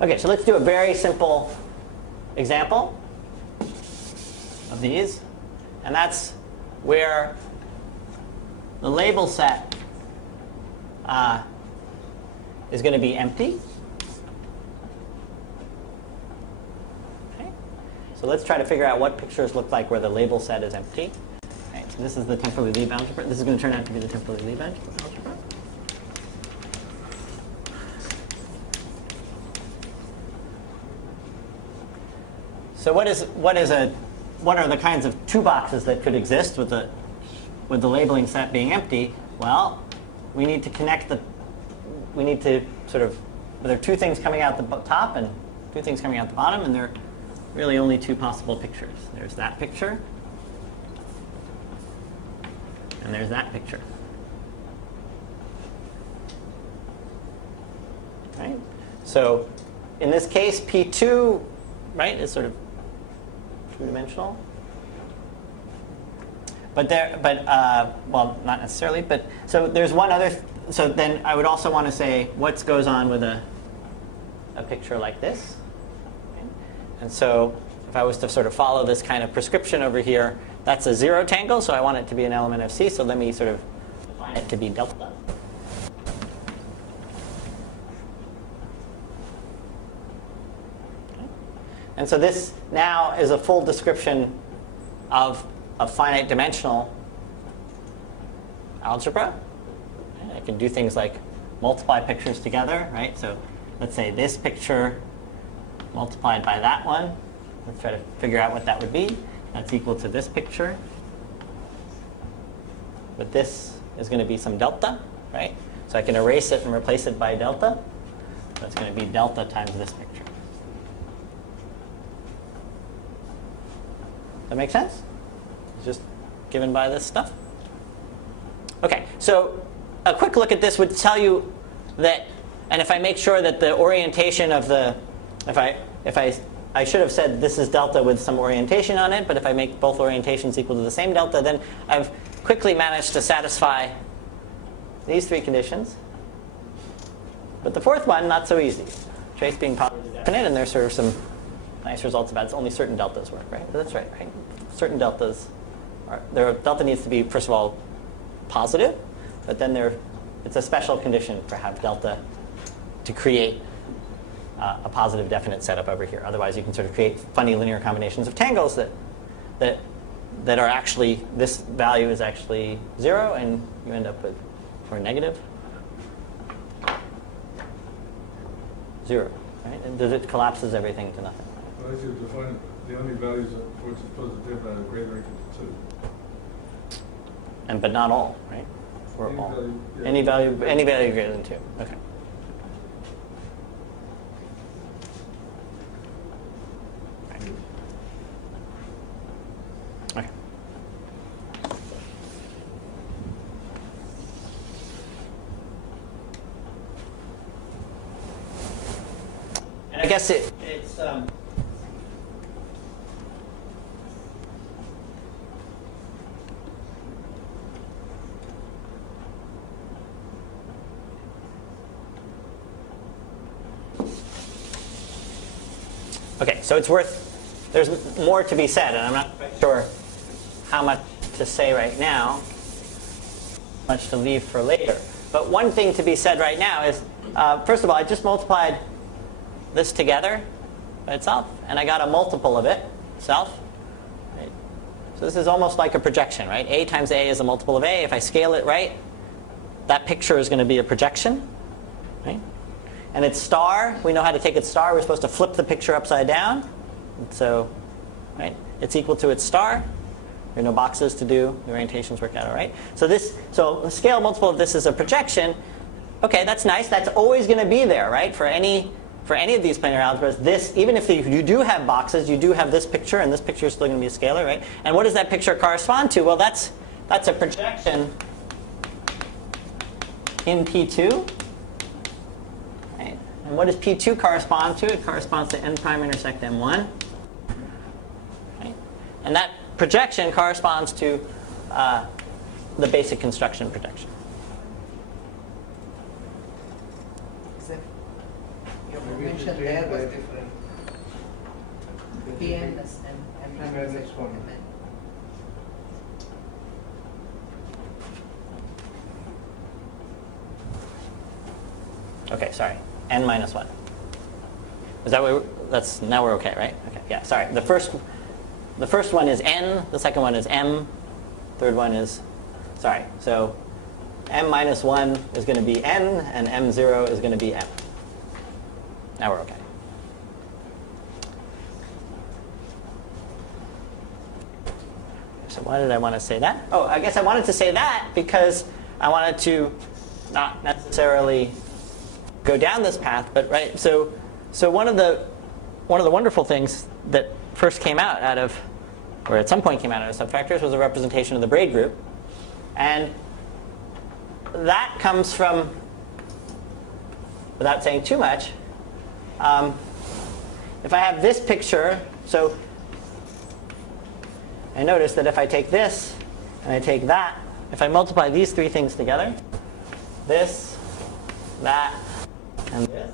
Okay, so let's do a very simple example of these. And that's where the label set is going to be empty. Okay. So let's try to figure out what pictures look like where the label set is empty. Okay, so this is the temporally Lieb algebra. This is going to turn out to be the temporally Lieb algebra. So what are the kinds of two boxes that could exist with the labeling set being empty? Well, we need to connect there are two things coming out the top and two things coming out the bottom, and there are really only two possible pictures. There's that picture, and there's that picture. Right? So in this case, P2, right, is sort of two-dimensional. Well, not necessarily. But so there's one other. So then I would also want to say what goes on with a picture like this. Okay. And so if I was to sort of follow this kind of prescription over here, that's a zero tangle. So I want it to be an element of C. So let me sort of define it to be delta. And so this now is a full description of a finite dimensional algebra. I can do things like multiply pictures together, right? So let's say this picture multiplied by that one. Let's try to figure out what that would be. That's equal to this picture. But this is going to be some delta, right? So I can erase it and replace it by delta. So it's going to be delta times this picture. That make sense? It's just given by this stuff. Okay, so a quick look at this would tell you that, and if I make sure that the orientation of the, I should have said this is delta with some orientation on it, but if I make both orientations equal to the same delta, then I've quickly managed to satisfy these three conditions. But the fourth one, not so easy. Trace being positive definite, and there's sort of some nice results about it's only certain deltas work, right? But that's right? Certain deltas delta needs to be, first of all, positive, but then it's a special condition for have delta to create a positive definite setup over here. Otherwise, you can sort of create funny linear combinations of tangles that are actually, this value is actually 0, and you end up with, or negative 0, right? And it collapses everything to nothing. Well, as you define the only values for which it's positive are greater or equal to 2. But not all, right? Or Any all. value, yeah. Any value greater than 2. Okay. Okay. And I guess it's okay, so there's more to be said, and I'm not quite sure how much to say right now, much to leave for later. But one thing to be said right now is, first of all, I just multiplied this together by itself, and I got a multiple of it, itself. Right? So this is almost like a projection, right? A times A is a multiple of A. If I scale it right, that picture is going to be a projection, right? And its star, we know how to take its star. We're supposed to flip the picture upside down. And so, right, it's equal to its star. There are no boxes to do. The orientations work out all right. So the scale multiple of this is a projection. Okay, that's nice. That's always going to be there, right? For any of these planar algebras, even if you do have boxes, you do have this picture, and this picture is still going to be a scalar, right? And what does that picture correspond to? Well, that's a projection in P2. Right? And what does P2 correspond to? It corresponds to n prime intersect m1. Right? And that projection corresponds to the basic construction projection. Except your Maybe it's mention changed there by was different. Pn plus m prime Where intersect next one? mn. Okay, sorry. N minus 1. Is that what now we're okay, right? Okay, yeah, sorry. The first one is n, the second one is m, third one is, sorry. So m minus 1 is going to be n, and m0 is going to be m. Now we're okay. So why did I want to say that? Oh, I guess I wanted to say that because I wanted to not necessarily go down this path, but right. So one of the wonderful things that first came out of, or at some point came out of subfactors, was a representation of the Braid group, and that comes from, without saying too much, if I have this picture, so I notice that if I take this and I take that, if I multiply these three things together, this, that, and this,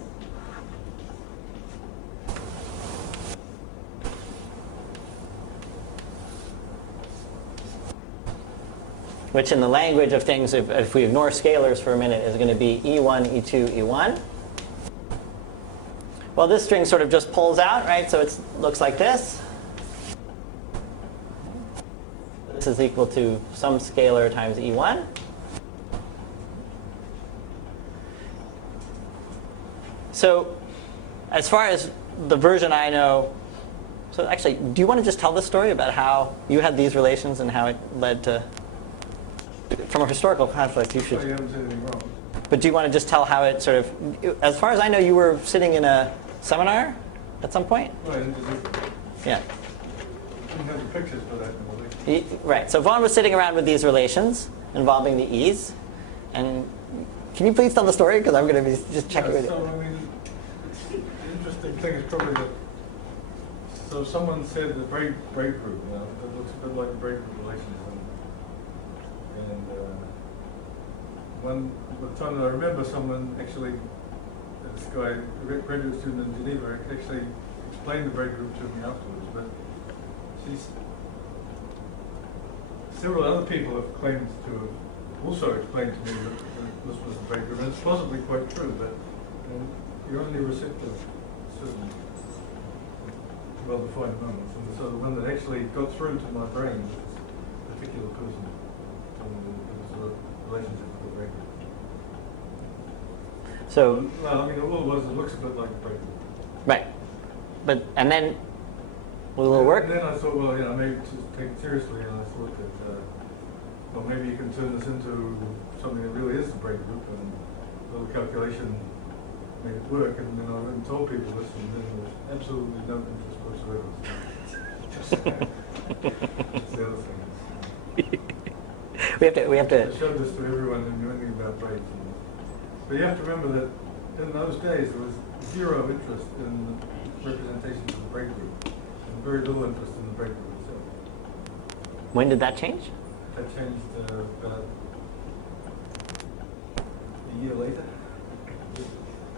which in the language of things, if we ignore scalars for a minute, is going to be E1, E2, E1. Well, this string sort of just pulls out, right? So it looks like this. This is equal to some scalar times E1. So as far as the version I know, so actually, do you want to just tell the story about how you had these relations and how it led to, from a historical conflict, you should. Oh, you haven't said anything wrong. But do you want to just tell how it sort of, as far as I know, you were sitting in a seminar at some point? Right, Yeah. didn't have the pictures for that. Right. So Vaughn was sitting around with these relations involving the e's. And can you please tell the story? Because I'm going to be just checking with you. So, I mean, the interesting thing is probably that, so someone said the Braid Group, you know, it looks a bit like a Braid Group relations. And one time I remember someone actually, this guy, a graduate student in Geneva, actually explained the Braid Group to me afterwards. But several other people have claimed to have also explained to me that this was the braid group, and it's possibly quite true, but you're only receptive to certain well-defined moments. And so the one that actually got through to my brain was this particular person told me that there was a relationship with the braid group. So, Well, I mean, all it was, it looks a bit like a braid group. right. But, and then, will it work? And then I thought, well, maybe to take it seriously, and I thought that, well, maybe you can turn this into something that really is the braid group, and a little calculation made it work, and then I went and told people this, and then there was absolutely no interest whatsoever. That's the other thing. We have to. I showed this to everyone who knew anything about braids. But you have to remember that in those days there was zero interest in representations of the braid group, and very little interest in the braid group itself. When did that change? That changed about a year later.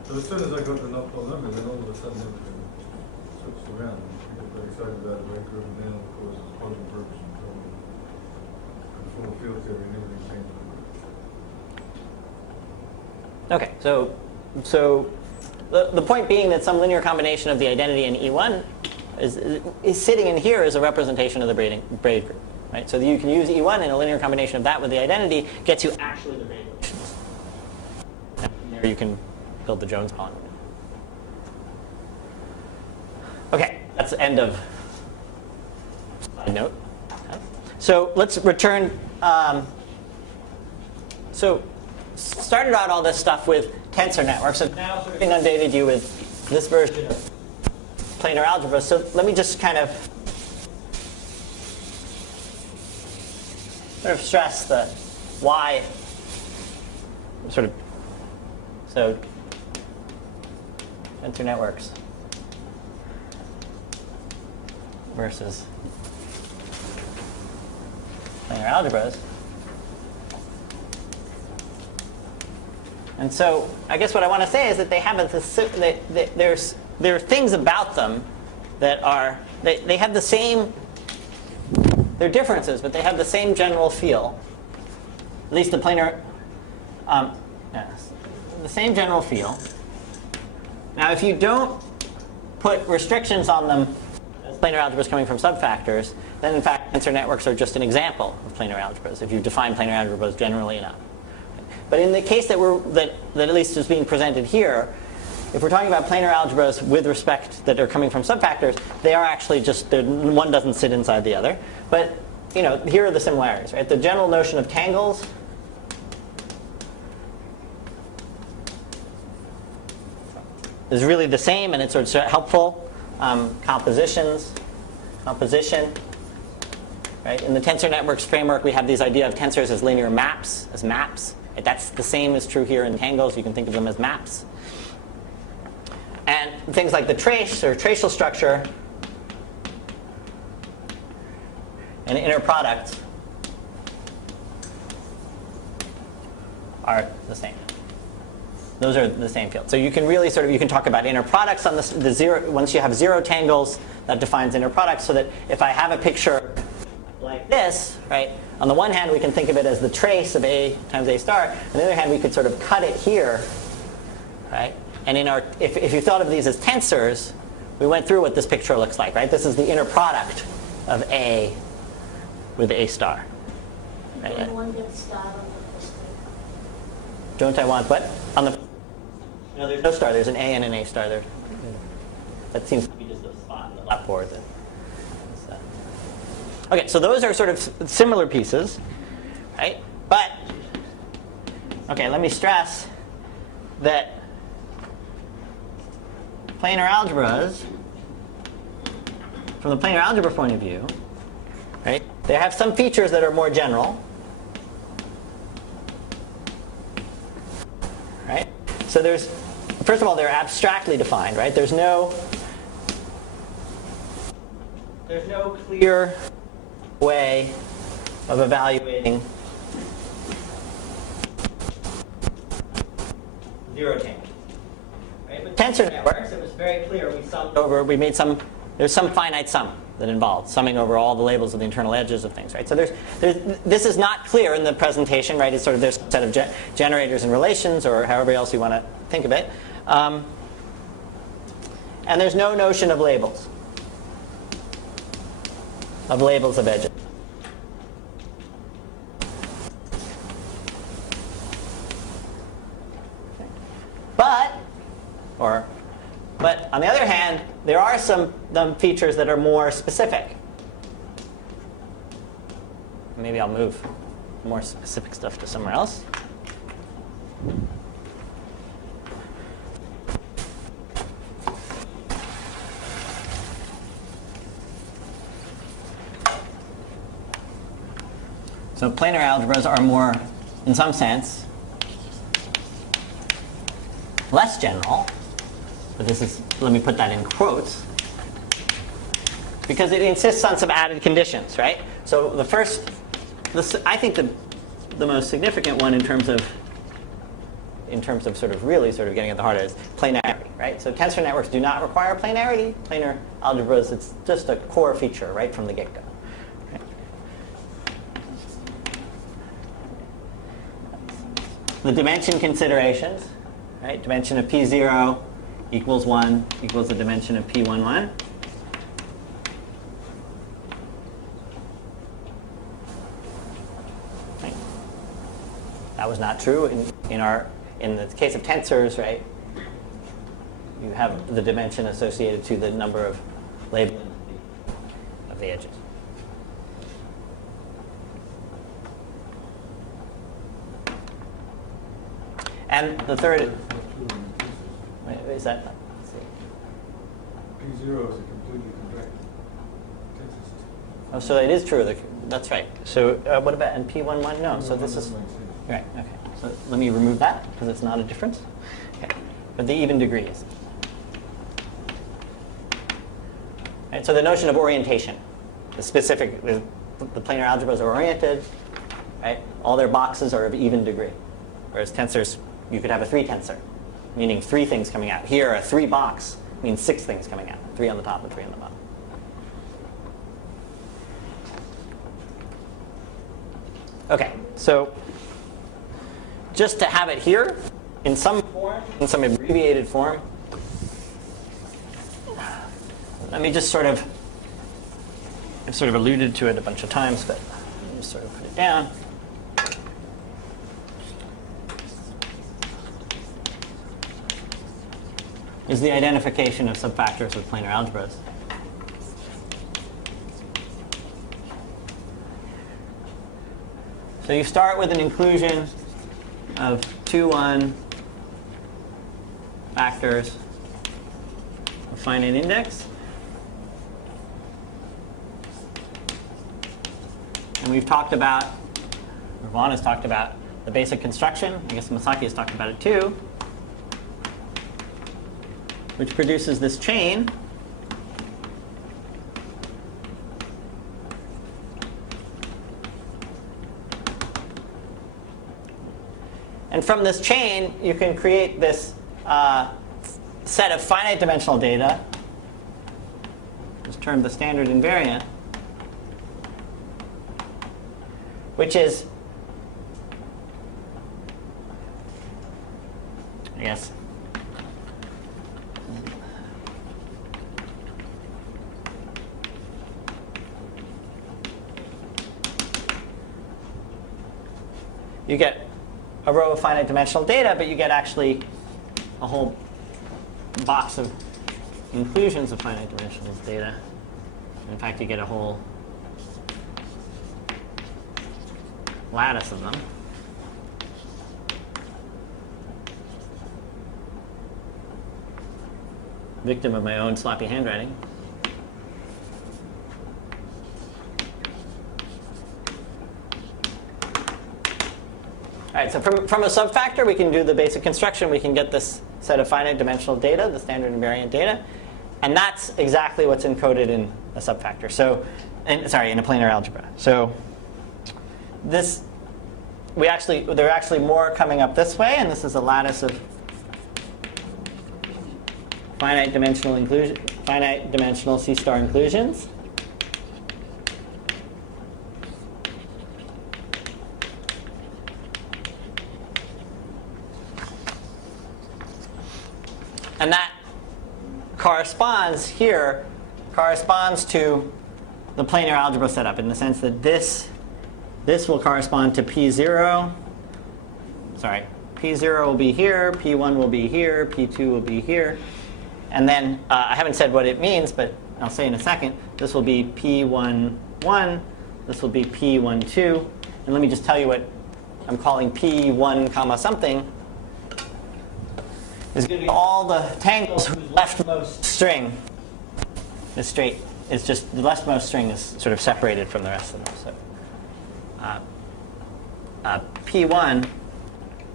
So as soon as I got the not-pole number, then all of a sudden everything switched around. People got excited about the braid group, and then of course it's quantum groups and so on. Conformal field theory and everything changed. Okay, so the point being that some linear combination of the identity in E1 is sitting in here as a representation of the braid group, right? So you can use E1 and a linear combination of that with the identity gets you actually the braid relations. And from there you can build the Jones bond. Okay, that's the end of side note. So let's return. So started out all this stuff with tensor networks, and now sort of inundated you with this version of planar algebra. So let me just kind of stress the why sort of. So tensor networks versus planar algebras. And so I guess what I want to say is that they have there are things about them that are, they have the same, they're differences, but they have the same general feel. At least the planar, the same general feel. Now if you don't put restrictions on them as planar algebras coming from subfactors, then in fact tensor networks are just an example of planar algebras if you define planar algebras generally enough. But in the case that at least is being presented here, if we're talking about planar algebras with respect that are coming from subfactors, they are actually just, one doesn't sit inside the other. But here are the similarities, right? The general notion of tangles is really the same, and it's sort of helpful. Composition, right? In the tensor networks framework, we have this idea of tensors as linear maps, as maps. That's the same is true here in tangles. You can think of them as maps. And things like the trace or tracial structure and inner product are the same. Those are the same field. So you can really you can talk about inner products on the zero. Once you have zero tangles, that defines inner products. So that if I have a picture like this, right? On the one hand, we can think of it as the trace of A times A star. On the other hand, we could sort of cut it here, right? And if you thought of these as tensors, we went through what this picture looks like, right? This is the inner product of A with A star. Right? I want that star on the first one. Don't I want what? No, there's no star. There's an A and an A star there. That seems to be just a spot in the blackboard. Okay, so those are sort of similar pieces, right? But, okay, let me stress that planar algebras, from the planar algebra point of view, right, they have some features that are more general, right? So first of all, they're abstractly defined, right? There's no clear way of evaluating zero tangle. Right? With tensor networks, it was very clear. We summed over. There's some finite sum. that involved summing over all the labels of the internal edges of things, right? So this is not clear in the presentation, right? It's sort of there's a set of generators and relations, or however else you want to think of it. And there's no notion of labels of edges. But on the other hand, there are some features that are more specific. Maybe I'll move more specific stuff to somewhere else. So planar algebras are more, in some sense, less general. But this is, let me put that in quotes, because it insists on some added conditions, right? So the first, I think the most significant one in terms of sort of really sort of getting at the heart of it is planarity, right? So tensor networks do not require planarity. Planar algebras, it's just a core feature right from the get-go. Okay. The dimension considerations, right? Dimension of P0 equals 1 equals the dimension of P11. Right. That was not true in the case of tensors, right? You have the dimension associated to the number of labelings of the edges. And the third. Is that? Let's see. P0 is a completely contracted tensor system. Oh, so it is true. That's right. So what about and P11? No. So this is right. Okay. So let me remove that because it's not a difference. Okay. But the even degree is. Right. So the notion of orientation, the planar algebras are oriented. Right. All their boxes are of even degree, whereas tensors, you could have a 3 tensor. Meaning 3 things coming out. Here, a 3 box means 6 things coming out. 3 on the top and 3 on the bottom. Okay, so just to have it here in some form, in some abbreviated form, let me just I've sort of alluded to it a bunch of times, but let me just sort of put it down. Is the identification of subfactors with planar algebras. So you start with an inclusion of 2, 1 factors of finite index. And we've talked about, or Vaughn has talked about, the basic construction. I guess Masaki has talked about it too, which produces this chain. And from this chain, you can create this set of finite dimensional data, just termed the standard invariant, which is, I guess, you get a row of finite dimensional data, but you get actually a whole box of inclusions of finite dimensional data. In fact, you get a whole lattice of them. Victim of my own sloppy handwriting. All right, so from a subfactor, we can do the basic construction. We can get this set of finite dimensional data, the standard invariant data. And that's exactly what's encoded in a subfactor. So, in a planar algebra. So there are actually more coming up this way, and this is a lattice of finite dimensional C-star inclusions. And that corresponds to the planar algebra setup in the sense that this will correspond to P0. Sorry, P0 will be here, P1 will be here, P2 will be here. And then I haven't said what it means, but I'll say in a second. This will be P11. This will be P12. And let me just tell you what I'm calling P1 comma something is going to be all the tangles whose leftmost string is straight. It's just the leftmost string is sort of separated from the rest of them. So P1,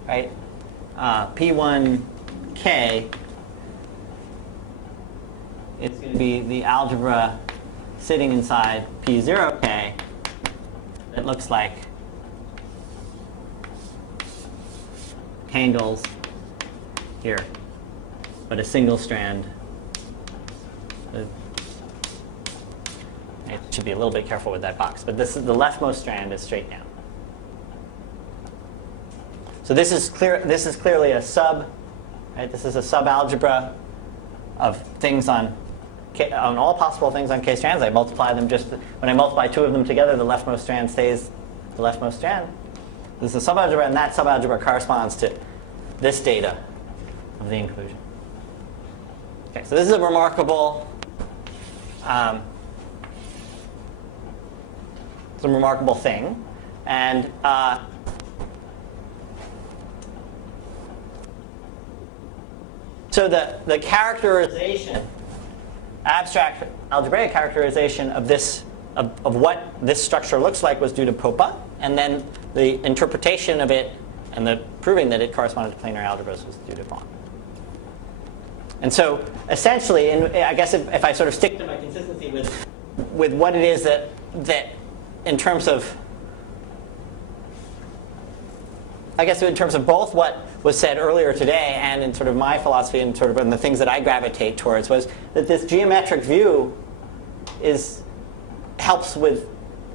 right? P1K is going to be the algebra sitting inside P0K that looks like tangles here, but a single strand. I should be a little bit careful with that box, but this is the leftmost strand is straight down. So this is clear. This is clearly a sub. Right? This is a subalgebra of things on all possible things on K strands. I multiply them just when I multiply two of them together, the leftmost strand stays the leftmost strand. This is a subalgebra, and that subalgebra corresponds to this data of the inclusion. Okay, so this is a remarkable. It's a remarkable thing, and so the characterization, abstract algebraic characterization of this of what this structure looks like was due to Popa, and then the interpretation of it and the proving that it corresponded to planar algebras was due to Vaughan. And so essentially, and I guess if I sort of stick to my consistency with what it is that in terms of, I guess in terms of both what was said earlier today and in sort of my philosophy and sort of in the things that I gravitate towards, was that this geometric view helps with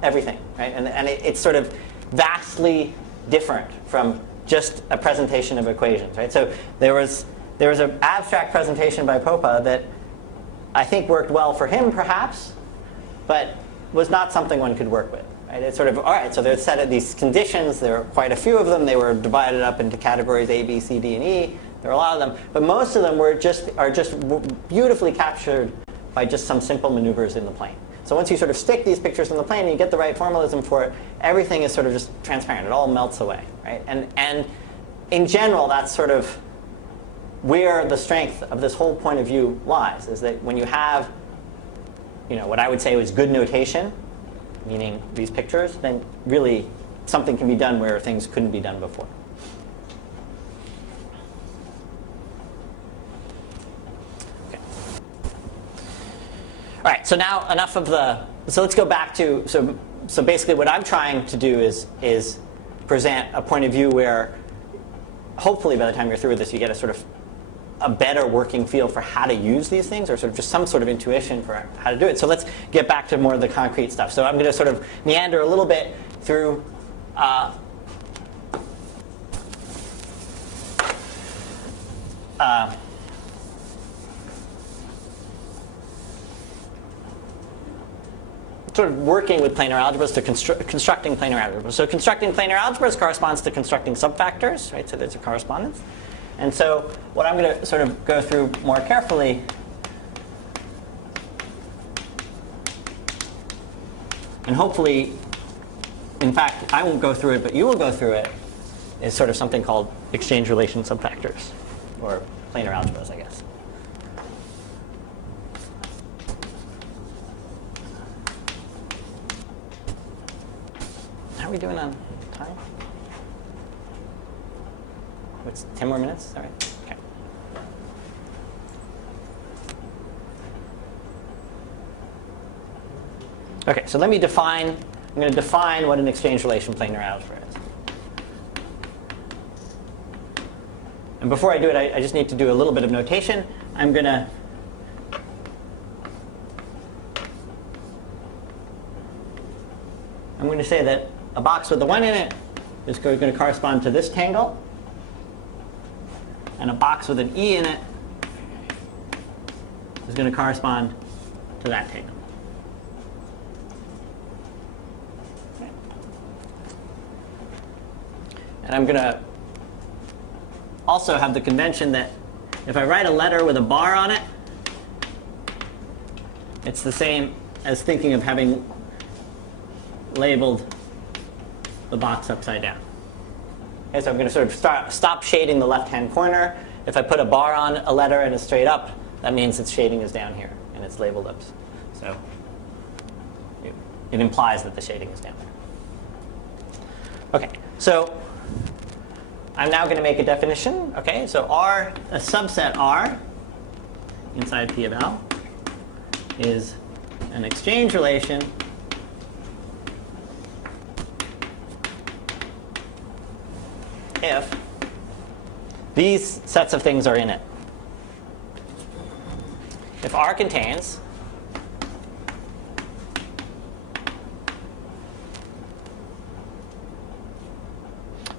everything, right? And it's sort of vastly different from just a presentation of equations, right? So there was an abstract presentation by Popa that I think worked well for him, perhaps, but was not something one could work with. Right? It's sort of, all right, so there's set of these conditions. There are quite a few of them. They were divided up into categories A, B, C, D, and E. There are a lot of them. But most of them are just beautifully captured by just some simple maneuvers in the plane. So once you sort of stick these pictures in the plane and you get the right formalism for it, everything is sort of just transparent. It all melts away. Right? And in general, that's sort of where the strength of this whole point of view lies, is that when you have what I would say was good notation, meaning these pictures, then really something can be done where things couldn't be done before. Okay. All right, so now enough of so let's go back to, so basically what I'm trying to do is present a point of view where hopefully by the time you're through with this, you get a sort of a better working feel for how to use these things, or sort of just some sort of intuition for how to do it. So let's get back to more of the concrete stuff. So I'm going to sort of meander a little bit through sort of working with planar algebras to constructing planar algebras. So constructing planar algebras corresponds to constructing subfactors, right? So there's a correspondence. And so what I'm going to sort of go through more carefully and hopefully, in fact, I won't go through it, but you will go through it, is sort of something called exchange relation subfactors, or planar algebras, I guess. How are we doing on time? What's 10 more minutes? All right. Okay. Okay, so let me define. I'm going to define what an exchange relation planar algebra is. And before I do it, I just need to do a little bit of notation. I'm going to say that a box with a 1 in it is going to correspond to this tangle. And a box with an E in it is going to correspond to that tangle. Okay. And I'm going to also have the convention that if I write a letter with a bar on it, it's the same as thinking of having labeled the box upside down. Okay, so I'm going to sort of stop shading the left-hand corner. If I put a bar on a letter and it's straight up, that means its shading is down here and it's labeled up. So it implies that the shading is down there. Okay, so I'm now going to make a definition. Okay, so R, a subset R inside P of L is an exchange relation if these sets of things are in it. If R contains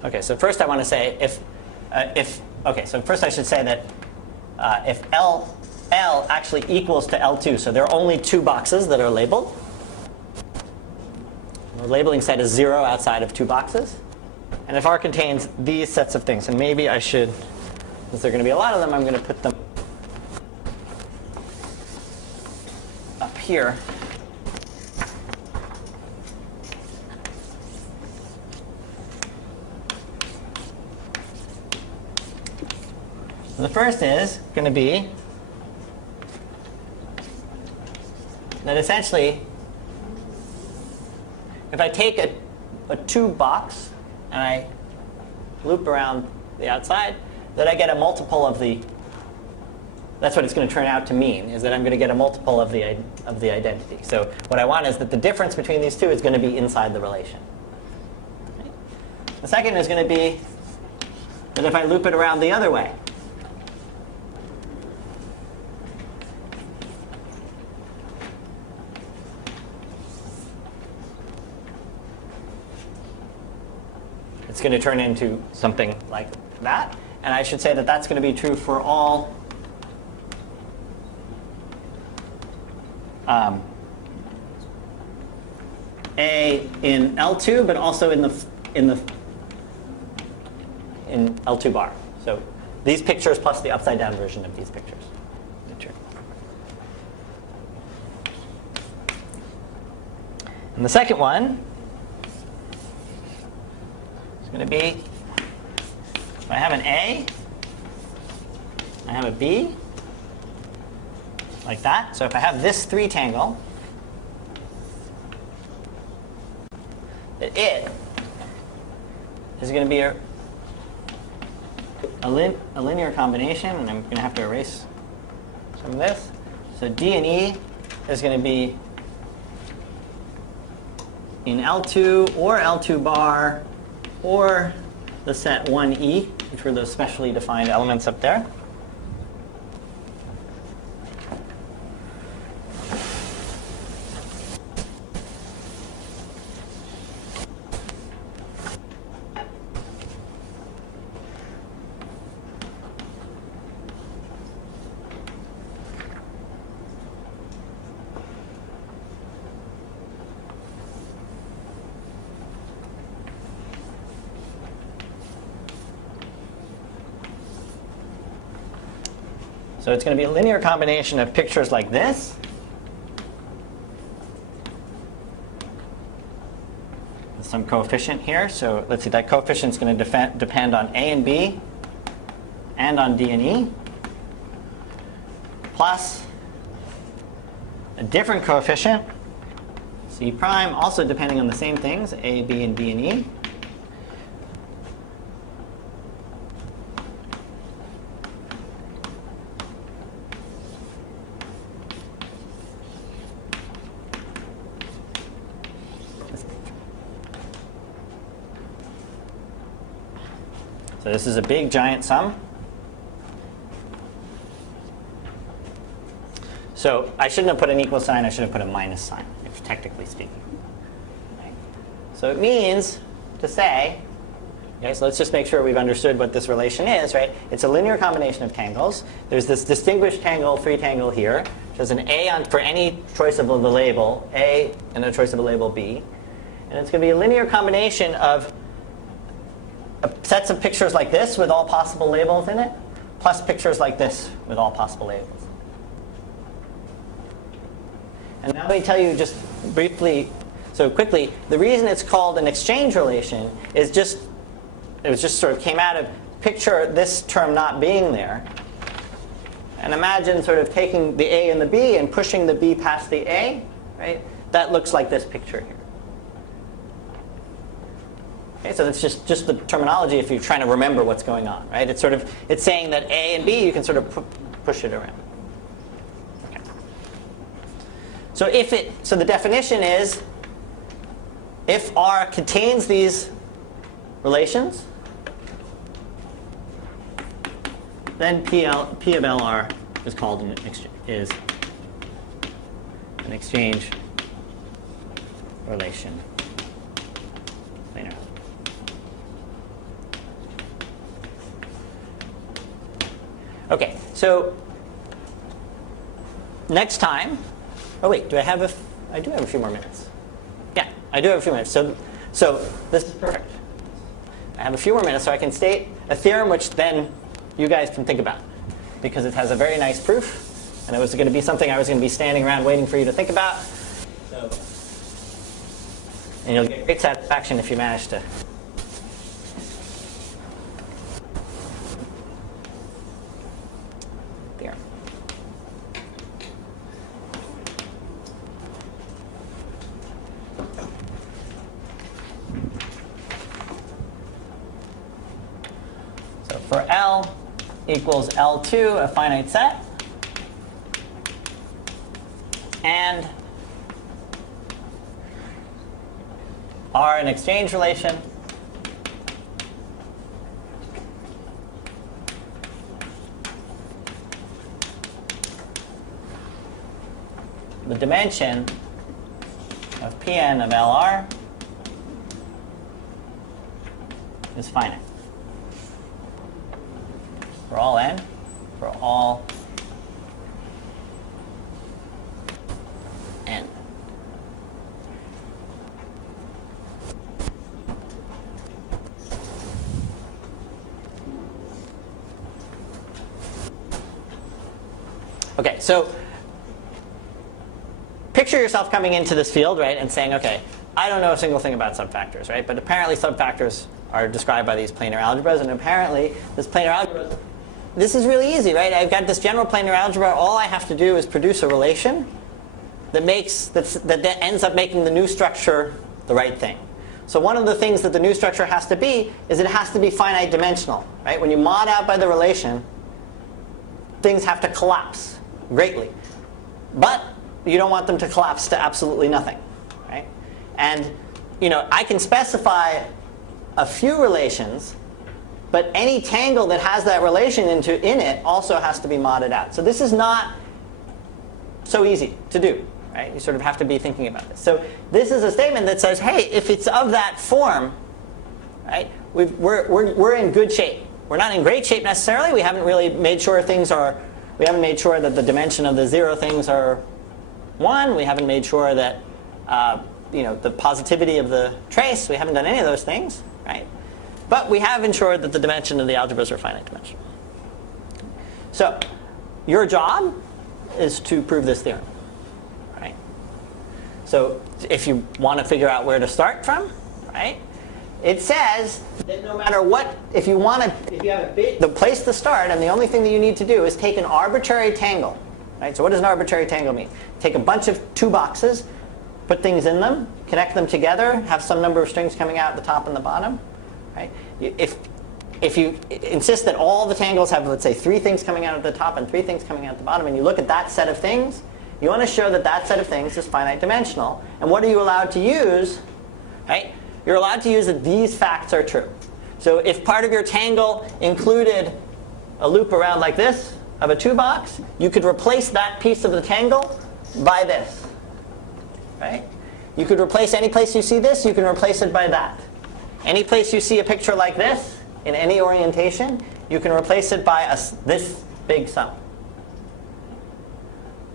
okay, so first I want to say so first I should say that if L actually equals to L2, so there are only two boxes that are labeled. The labeling set is 0 outside of two boxes. And if R contains these sets of things, and maybe I should, since there are going to be a lot of them, I'm going to put them up here. The first is going to be that essentially, if I take a tube box and I loop around the outside, that I get a multiple of the, that's what it's going to turn out to mean, is that I'm going to get a multiple of the identity. So what I want is that the difference between these two is going to be inside the relation. Okay. The second is going to be that if I loop it around the other way, it's going to turn into something like that. And I should say that that's going to be true for all A in L2, but also in L2 bar. So these pictures plus the upside down version of these pictures. And the second one is going to be, if I have an A, I have a B, like that. So if I have this 3 tangle, it is going to be a linear combination, and I'm going to have to erase some of this. So D and E is going to be in L2 or L2 bar or the set 1E, which were those specially defined elements up there. So it's going to be a linear combination of pictures like this. With some coefficient here. So let's see, that coefficient is going to depend on A and B and on D and E. Plus a different coefficient, C prime, also depending on the same things, A, B, and D and E. So this is a big, giant sum. So I shouldn't have put an equal sign. I should have put a minus sign, if technically speaking. Right? So it means to say Okay, so let's just make sure we've understood what this relation is, right? It's a linear combination of tangles. There's this distinguished tangle, 3 tangle here, which has an A for any choice of the label, A, and a choice of a label B. And it's going to be a linear combination of sets of pictures like this with all possible labels in it, plus pictures like this with all possible labels. And now let me tell you just briefly, so quickly, the reason it's called an exchange relation is it was just sort of came out of picture this term not being there. And imagine sort of taking the A and the B and pushing the B past the A, right? That looks like this picture here. Okay, so that's just the terminology if you're trying to remember what's going on, right? It's saying that A and B, you can sort of push it around. Okay. So the definition is, if R contains these relations, then P of LR is called an exchange relation. Planar. Okay, so next time. Oh wait, I do have a few more minutes. Yeah, I do have a few minutes. So this is perfect. I have a few more minutes, so I can state a theorem which then you guys can think about, because it has a very nice proof, and it was going to be something I was going to be standing around waiting for you to think about. And you'll get great satisfaction if you manage to. Theorem. So for L equals L2, a finite set, and R an exchange relation, the dimension of Pn of LR is finite. For all n, for all n. Okay, so picture yourself coming into this field, right, and saying, okay, I don't know a single thing about subfactors, right? But apparently subfactors are described by these planar algebras, and apparently this planar algebra, this is really easy, right? I've got this general planar algebra. All I have to do is produce a relation that ends up making the new structure the right thing. So one of the things that the new structure has to be is it has to be finite dimensional, right? When you mod out by the relation, things have to collapse greatly. But you don't want them to collapse to absolutely nothing, right? And I can specify a few relations, but any tangle that has that relation in it also has to be modded out. So this is not so easy to do, right? You sort of have to be thinking about this. So this is a statement that says, hey, if it's of that form, right, we're in good shape. We're not in great shape necessarily. We haven't really made sure we haven't made sure that the dimension of the zero things are 1. We haven't made sure that the positivity of the trace. We haven't done any of those things, right? But we have ensured that the dimension of the algebras are finite dimensional. So your job is to prove this theorem, right? So if you want to figure out where to start from, right, it says that no matter what, if you have a bit, the place to start, and the only thing that you need to do is take an arbitrary tangle, right? So what does an arbitrary tangle mean? Take a bunch of 2 boxes, put things in them, connect them together, have some number of strings coming out at the top and the bottom, right? If you insist that all the tangles have, let's say, 3 things coming out at the top and 3 things coming out at the bottom, and you look at that set of things, you want to show that that set of things is finite dimensional. And what are you allowed to use, right? You're allowed to use that these facts are true. So if part of your tangle included a loop around like this of a 2 box, you could replace that piece of the tangle by this, right? You could replace any place you see this, you can replace it by that. Any place you see a picture like this, in any orientation, you can replace it by this big sum.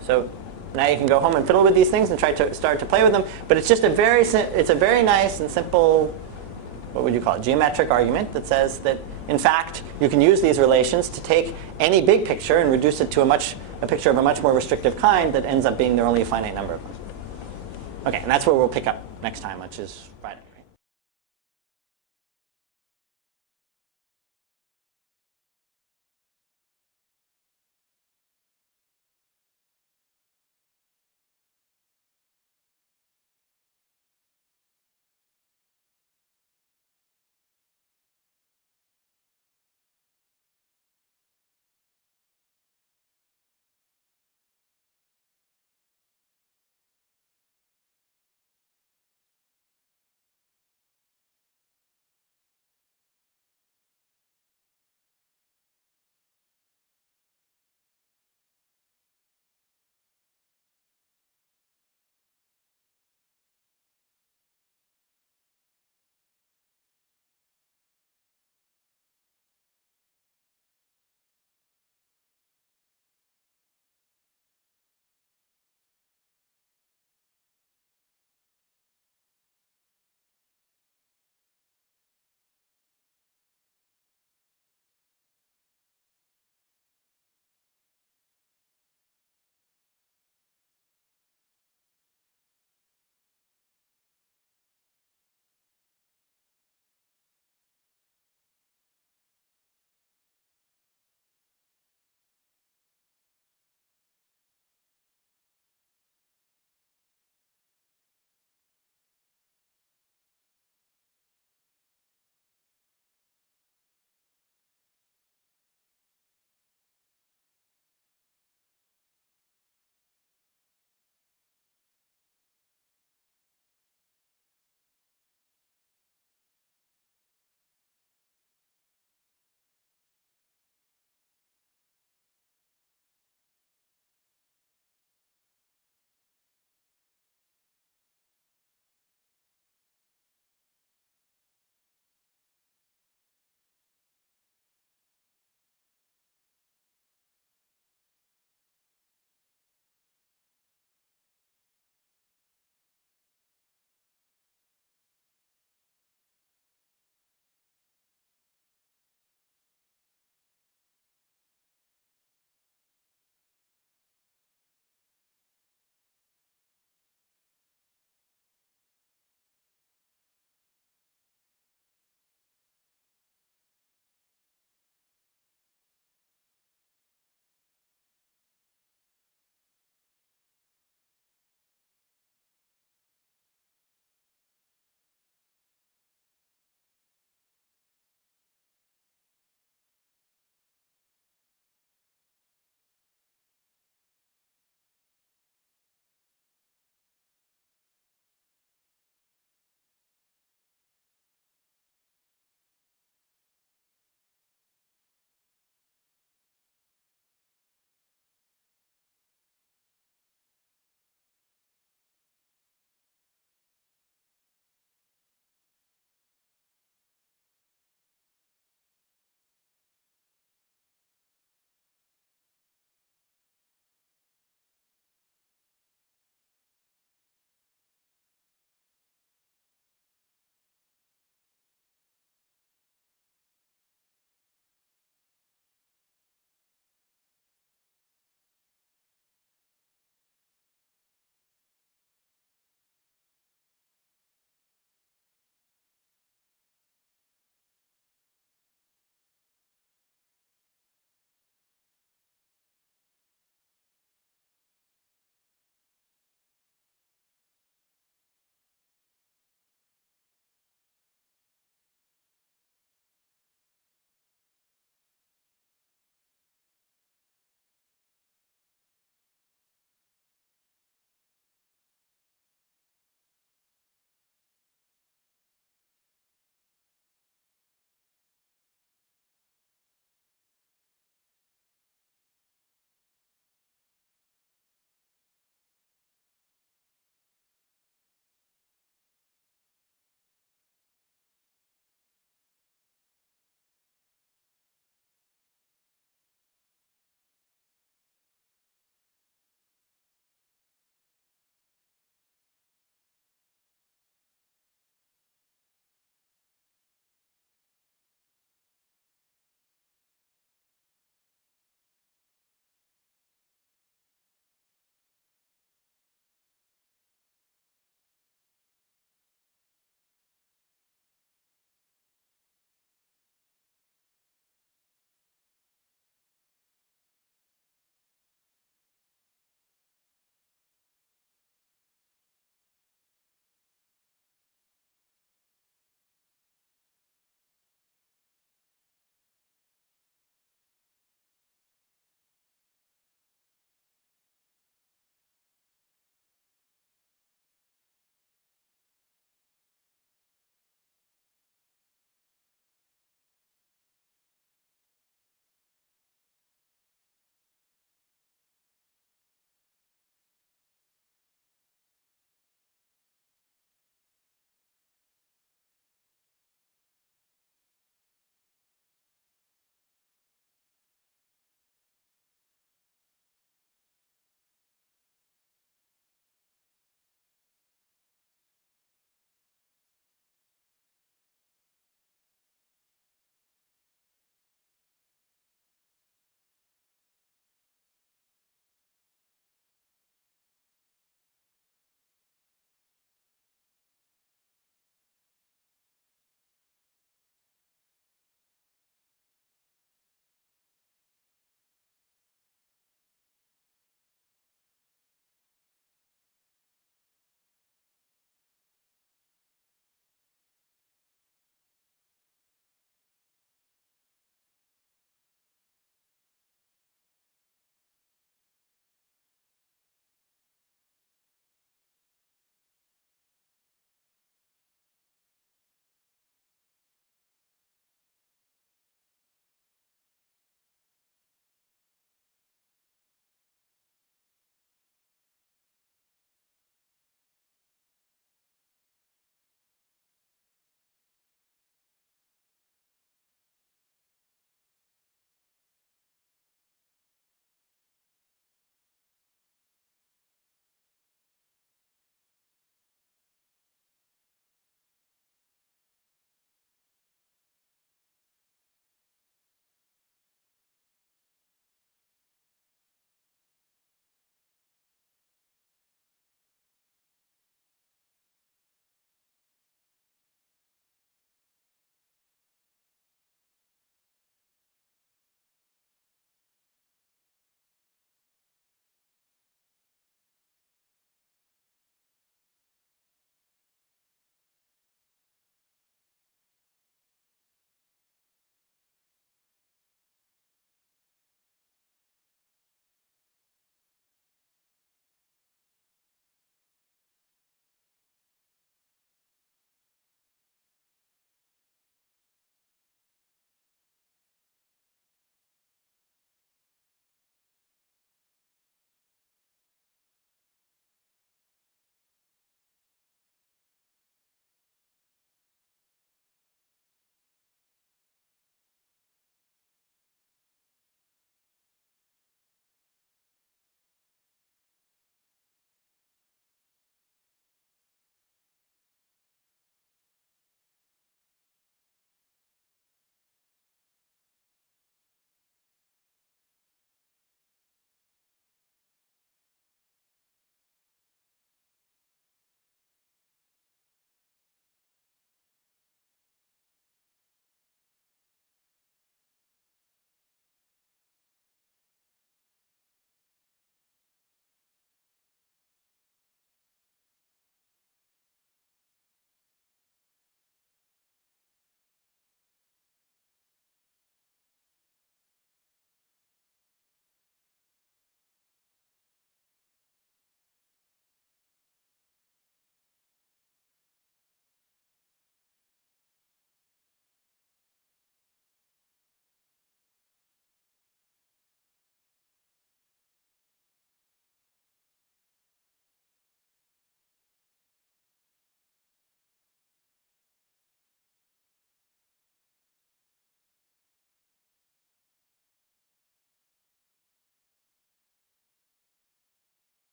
So now you can go home and fiddle with these things and try to start to play with them. But it's just a very nice and simple, what would you call it, geometric argument that says that, in fact, you can use these relations to take any big picture and reduce it to a picture of a much more restrictive kind that ends up being there only a finite number of them. OK, and that's where we'll pick up next time, which is Friday.